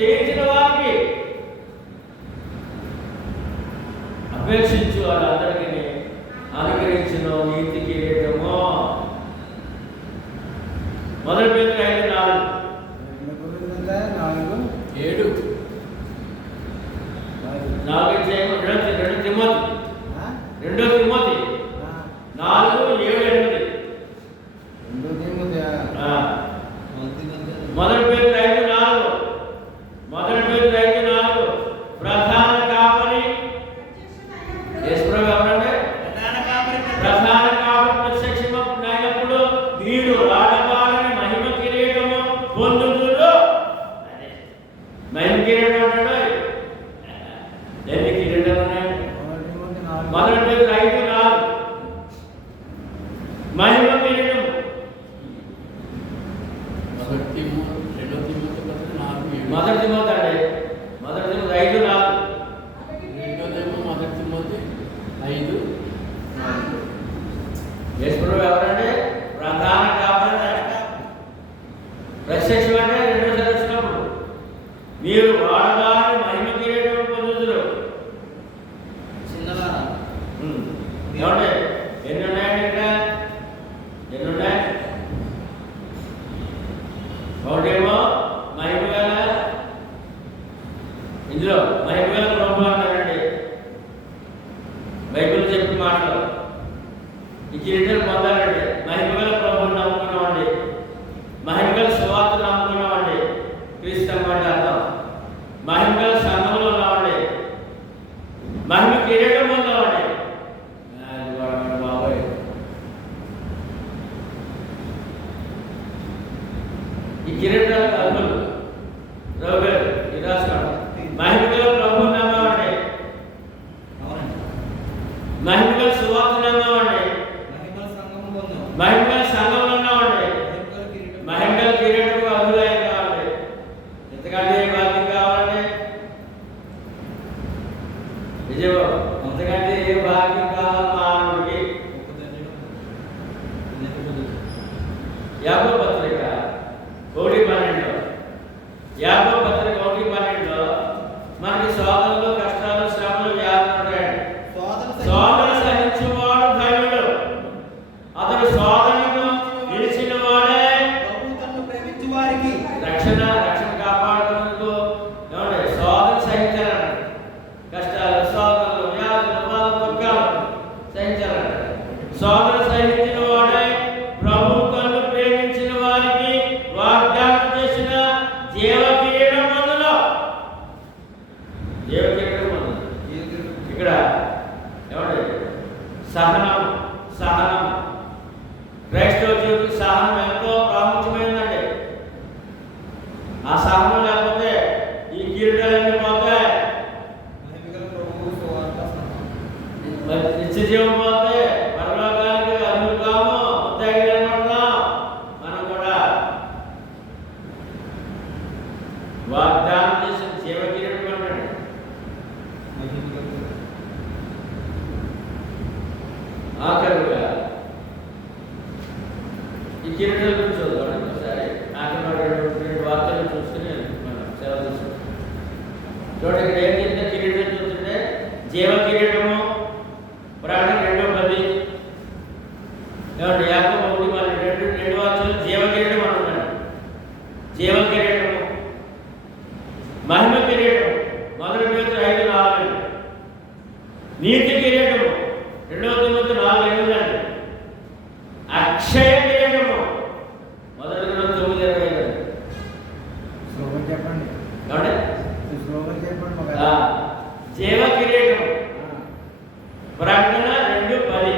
జయించిన వారికి అపేక్షించు వాళ్ళందరికీ అనుగ్రహించిన నీతి కిరీటము. మొదటి పేతురు 5:4. 4:7. 4 తిమోతి 2 తిమోతి 4:7-8. మొదటి పేతురు 5:4. మొదటి పేతురు 5:4. ప్రధాన కాపరి యేసుప్రభు ఎవరంటే ప్రధాన కాపరి ప్రత్యక్షమైనప్పుడు వీడు వాడబారని మహిమ కిరీటము పొందుదురు. మహిమ కిరీటం అంటాడు. ఎన్ని కిరీటాలు ఉన్నాయి? మొదటి పేతురు 5:4. మహిమ కిరీటం. మొదటి తిమోతి అండి. మొదటి తిమోతి 5:4. మొదటి తిమోతి 5:4. యేసుప్రభు ఎవరంటే ప్రధాన కాపరి. ప్రత్యక్షం అంటే రెండోసారి వచ్చినప్పుడు మీరు వాడబారని మహిమ కిరీటం పొందుదురు. చిన్నవారా ఏమంటే ఎన్ని ఉన్నాయండి ఇక్కడ? ఎన్ని ఉన్నాయి? ఒకటేమో మహిమ గల, ఇందులో మహిమ గల ప్రభు అన్నారండి బైబిల్ చెప్పిన మాటలు. ఈ కిరీటం పొందాలండి. మహిమ గల ప్రభువుని నమ్ముకున్నామండి, మహిమ గల సువార్త నమ్ముకున్నామండి. క్రీస్తు అంటే అర్థం మహిమ గల సంఘంలో ఉన్నామండి, మహిమ కిరీటం పొందామండి. బాబాయ్ ఈ కిరీటాలకు అర్హులు రావు గారు ఇది రాసుకోండి. మహిమ గల ప్రభువుని నమ్మామండి, మహిమ గల సువార్త నమ్మామండి, మహిమ గల సంఘంలో ఉన్నామండి, మహిమ గల కిరీటకు అర్హులై కావాలి. ఎంతకంటే ఏ భాగ్యం కావాలండి? విజయబాబు, అంతకంటే ఏ భాగ్యం కావాలి మానవుడికి? యాకోబు పత్రిక 1:12. యాకోబు పత్రిక 1:12 మనకి శోధనలు, కష్టాలు, శ్రమలు, వ్యాధులు ఉంటాయండి. శోధన సహించువాడు ధన్యుడు, అతడు శోధనను నిలిచిన వాడే రక్షణ కాపాడుకున్నందుకు ఏమంటే శోధన సహించాలంట. కష్టాలు, శోధనలు, వ్యాధులు, బాధలు, దుఃఖాలు సహించాలంట. శోధన సహించిన వాడే ప్రభు తన్ను ప్రేమించిన వారికి వాగ్దానం చేసిన జీవ కిరీటం పొందును. జీవ కిరీటం పొందును. ఇక్కడ ఏమంటే సహనం క్రైస్తవ జీవితం సహనం ఎంతో ప్రాముఖ్యమైనదండి. ఆ సహనం లేకపోతే ఈ కిరీటాలన్నీ పోతాయి, నిత్య జీవం పోతే పరలోకానికి అర్హులు కాము, ముత్తైదులనుకుంటున్నాం. మనం కూడా వాగ్దానం చేసిన జీవ కిరీటం అంటండి. ఆఖరుగా ఈ కిరీటాల గురించి చూద్దాం ఒకసారి. ఆఖరి 2 వార్తలు చూసుకుని మనం సెలవు తీసుకుంటాం. చూడండి ఇక్కడ ఏం చెప్తే కిరీటం చూస్తుంటే జీవ కిరీటము. ప్రకటన 2:10. ఏమంటే యాకోబు 1:2 వాక్యాలు జీవ కిరీటం అంటున్నాడు. జీవ కిరీటము, మహిమ కిరీటం. మొదటి పేతురు 5:4. నీతి కిరీటము 2 తిమోతి 4:8. అక్షయ కిరీటము 1 తిమోతి 9:25. చెప్పండి. జీవ కిరీటము ప్రకటన 2:10.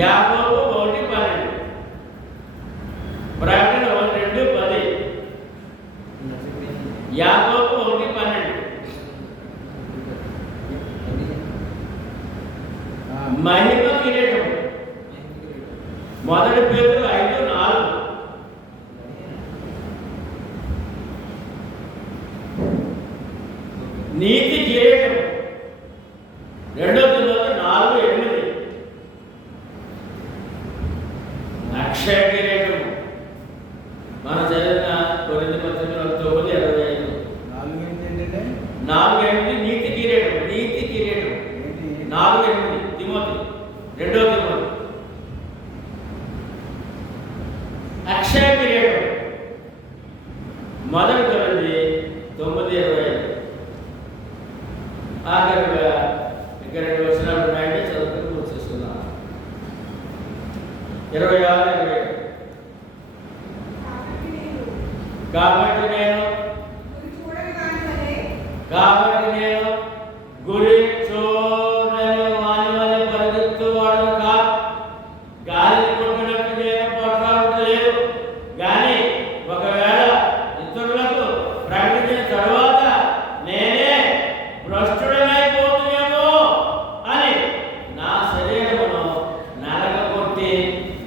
యాకోబు 1:12. ప్రకటన 2:10. యాకోబు 1:12. మహిమ కిరీటం మొదటి పేతురు 5:4. నీతి కిరీటం 2 తిమోతి 4:8. అక్షయ కిరీటం మన చదివిన కొరింథీ పత్రికలో 9 9:25. ఆఖరిగా ఇక్కడ 2 వచనాలు ఉన్నాయండి, చదువుకుని పూర్తిస్తున్నాం. 26, 27. కాబట్టి నేను గురి చూడని వాని పరిగెత్తు వాడను కాదు, గాలి కొట్టినట్టు నేను పోట్లాడలేదు. కానీ ఒకవేళ ఇతరులకు ప్రకటించిన తరువాత నేనే భ్రష్టుడనైపోతున్నాను అని నా శరీరమును నలగగొట్టి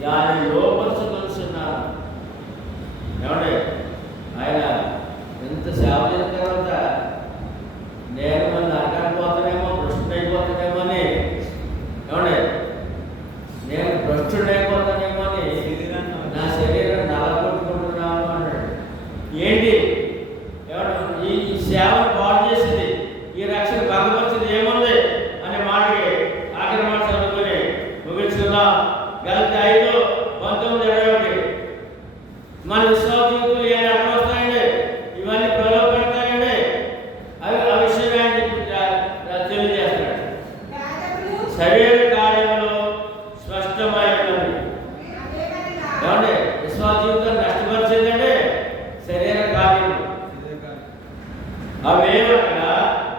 దాన్ని లోపరుచుకొనుచున్నాను. ఏమండి, ఆయన ఎంత సేవ చేసిన తర్వాత నేను మన నరకానికి పోతానేమో, భ్రష్టుడైపోతానేమో అని, ఏమండి నేను భ్రష్టుడైపోతానేమో అని నా శరీరం నలగొట్టుకుంటున్నాను అన్నాడు. ఏంటి ఏమంటే ఈ సేవను పాడు చేసింది, ఈ రక్షణ భంగపరిచింది ఏముంది అనే మాటకి ఆఖరి మాట చదువుకొని ముగించుకుందాం. గలతీ 5:19-21. మన విశ్వాస జీవితంలో ఏ అడ్డం వస్తాయండి, ఇవన్నీ ప్రలోభపెడతాయండి. ఆ విషయం ఆయన తెలియజేస్తున్నాడు. శరీర కార్యములు స్పష్టమైనవి. ఏమండి, విశ్వాస జీవితాన్ని నష్టపరిచేదండి శరీర కార్యములు. అవేమనగా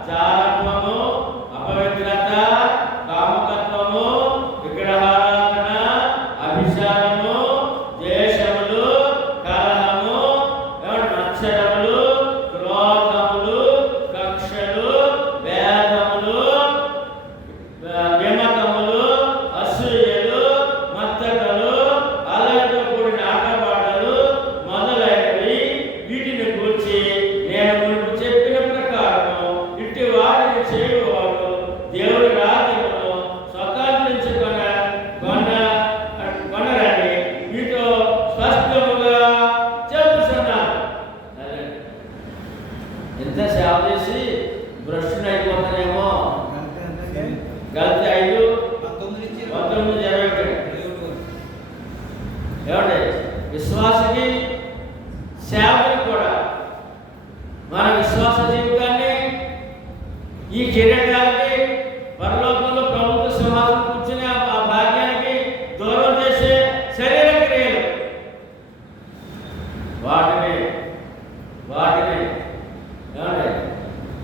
జారత్వము, అపవిత్రత, కాముకత్వము, విగ్రహారాధన, అభిషారము, ద్వేషములు, కలహము, మత్సరములు, క్రోధములు, కక్షలు, భేదములు, విమతములు, అసూయలు, మత్తతలు, అలరితో కూడిన ఆటపాటలు మొదలైనవి. వీటిని గూర్చి నేను మునుపు చెప్పిన ప్రకారము ఇట్టి వారిని చేయువాడు దేవుడి రాజ్యమును కొనరని మీతో స్పష్టముగా చెబుతున్నాను. ఎంత సేవ చేసి భ్రష్టునైపోతానేమో. గలతీ 5:19-21. ఏమండి, విశ్వాసకి సేవకి కూడా మన విశ్వాస జీవితాన్ని ఈ కిరీటానికి పరలోకంలో ప్రభుత్వ సింహాసనం కూర్చుని ఆ భాగ్యానికి దూరం చేసే శరీర క్రియలు వాటిని ఏమండి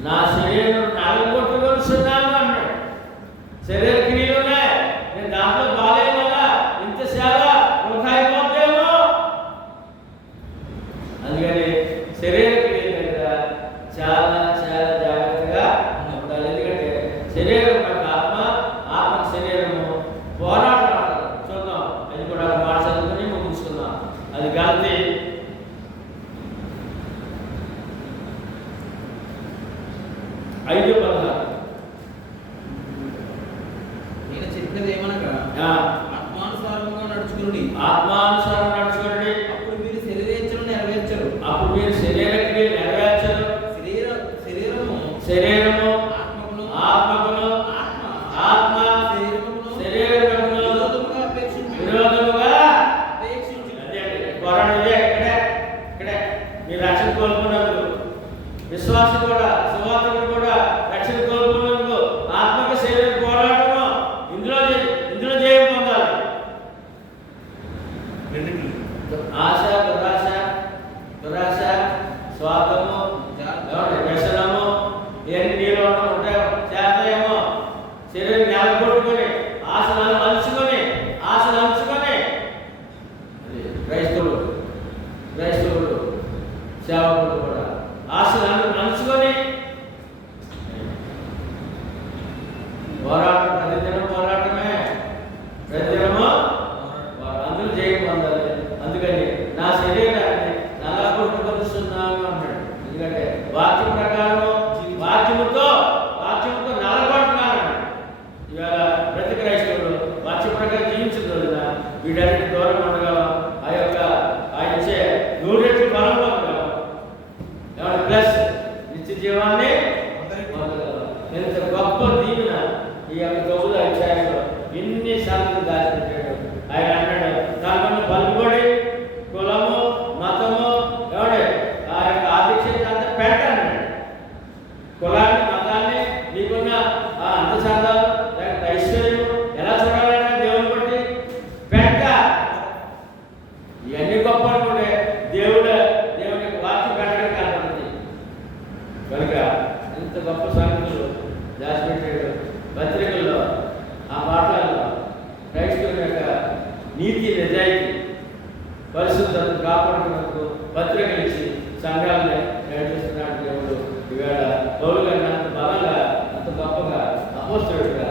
నా శరీరం నలగొట్టుకొనిస్తున్నాను అన్నాడు. శరీర క్రియలునే నేను దాంట్లో బాగాలేని వల్ల ఇంత సేవ వృధా అయిపోతేమో. అందుకని శరీర క్రియల దగ్గర చాలా చాలా జాగ్రత్తగా ఉండాలి. ఎందుకంటే శరీరం యొక్క ఆత్మ శరీరము పోరాటం. చూద్దాం, అది కూడా మాట చదువుకుని ముగించుకుందాం. అది గలతీ 5:16. నేను చెప్పినది ఏమనగా ఆత్మానుసారంగా నడుచుకుని అప్పుడు మీరు శరీరేచ్ఛను నెరవేర్చరు. శరీరము ఆత్మకును ఆత్మ శరీరమును విరోధముగా అపేక్షించు. ఇక్కడే మీరు రక్షణ కోల్పోయినందుకు, విశ్వాసం కూడా సువార్తను కూడా రక్షణ కోల్పోయినందుకు ఆత్మక శరీర పోరాటము ఇందులో జయం పొందాలి. ఆశ, దురాశ, స్వార్థము, వ్యసనము ఇవన్నీ నీలో ఉంటాయో చేస్తాయేమో. శరీరం నెలకొట్టుకొని ఆశలు అలుచుకొని క్రైస్తవులు సేవకులు కూడా ఆశలు అలుచుకొని పోరాటం, ప్రతిదినం పోరాటమే, ప్రతిదినము అందరూ జయం పొందాలి. అందుకని నా శరీరాన్ని నలగొట్టుకొనిస్తున్నాను అన్నాడు. ఎందుకంటే వాక్యం ప్రకారం వాక్యముతో నలగొట్టున్నాను. ఇవాళ ప్రతి క్రైస్తవుడు వాక్య ప్రకారం జీవించదు కదా, వీటన్నిటి దూరం ఉండగలం. ఆయన ఇచ్చే 100 రెట్లు బలం పొందగలం. ఏమంటే ప్లస్ నిత్య జీవాన్ని పొందగలం. ఎంత గొప్ప దీవెన ఈ యొక్క 9వ అధ్యాయంలో ఎన్ని సార్లు దాచిపెట్టాడు. ఆయన అన్నాడు, దానివల్ల పలుకుబడి, కులము, మతము, ఏమంటే ఆ యొక్క ఆధిక్యత గొప్ప సంగతులు దాచిపెట్టాడు. పత్రికల్లో ఆ పాఠాల్లో క్రైస్తవుల యొక్క నీతి నిజాయితీ పరిశుద్ధతను కాపాడుకున్నందుకు పత్రికలు ఇచ్చి సంఘాలని నడిపిస్తున్నాడు దేవుడు. ఈవేళ పౌలు గారిని అంత బలంగా అంత గొప్పగా అపోస్తలుడిగా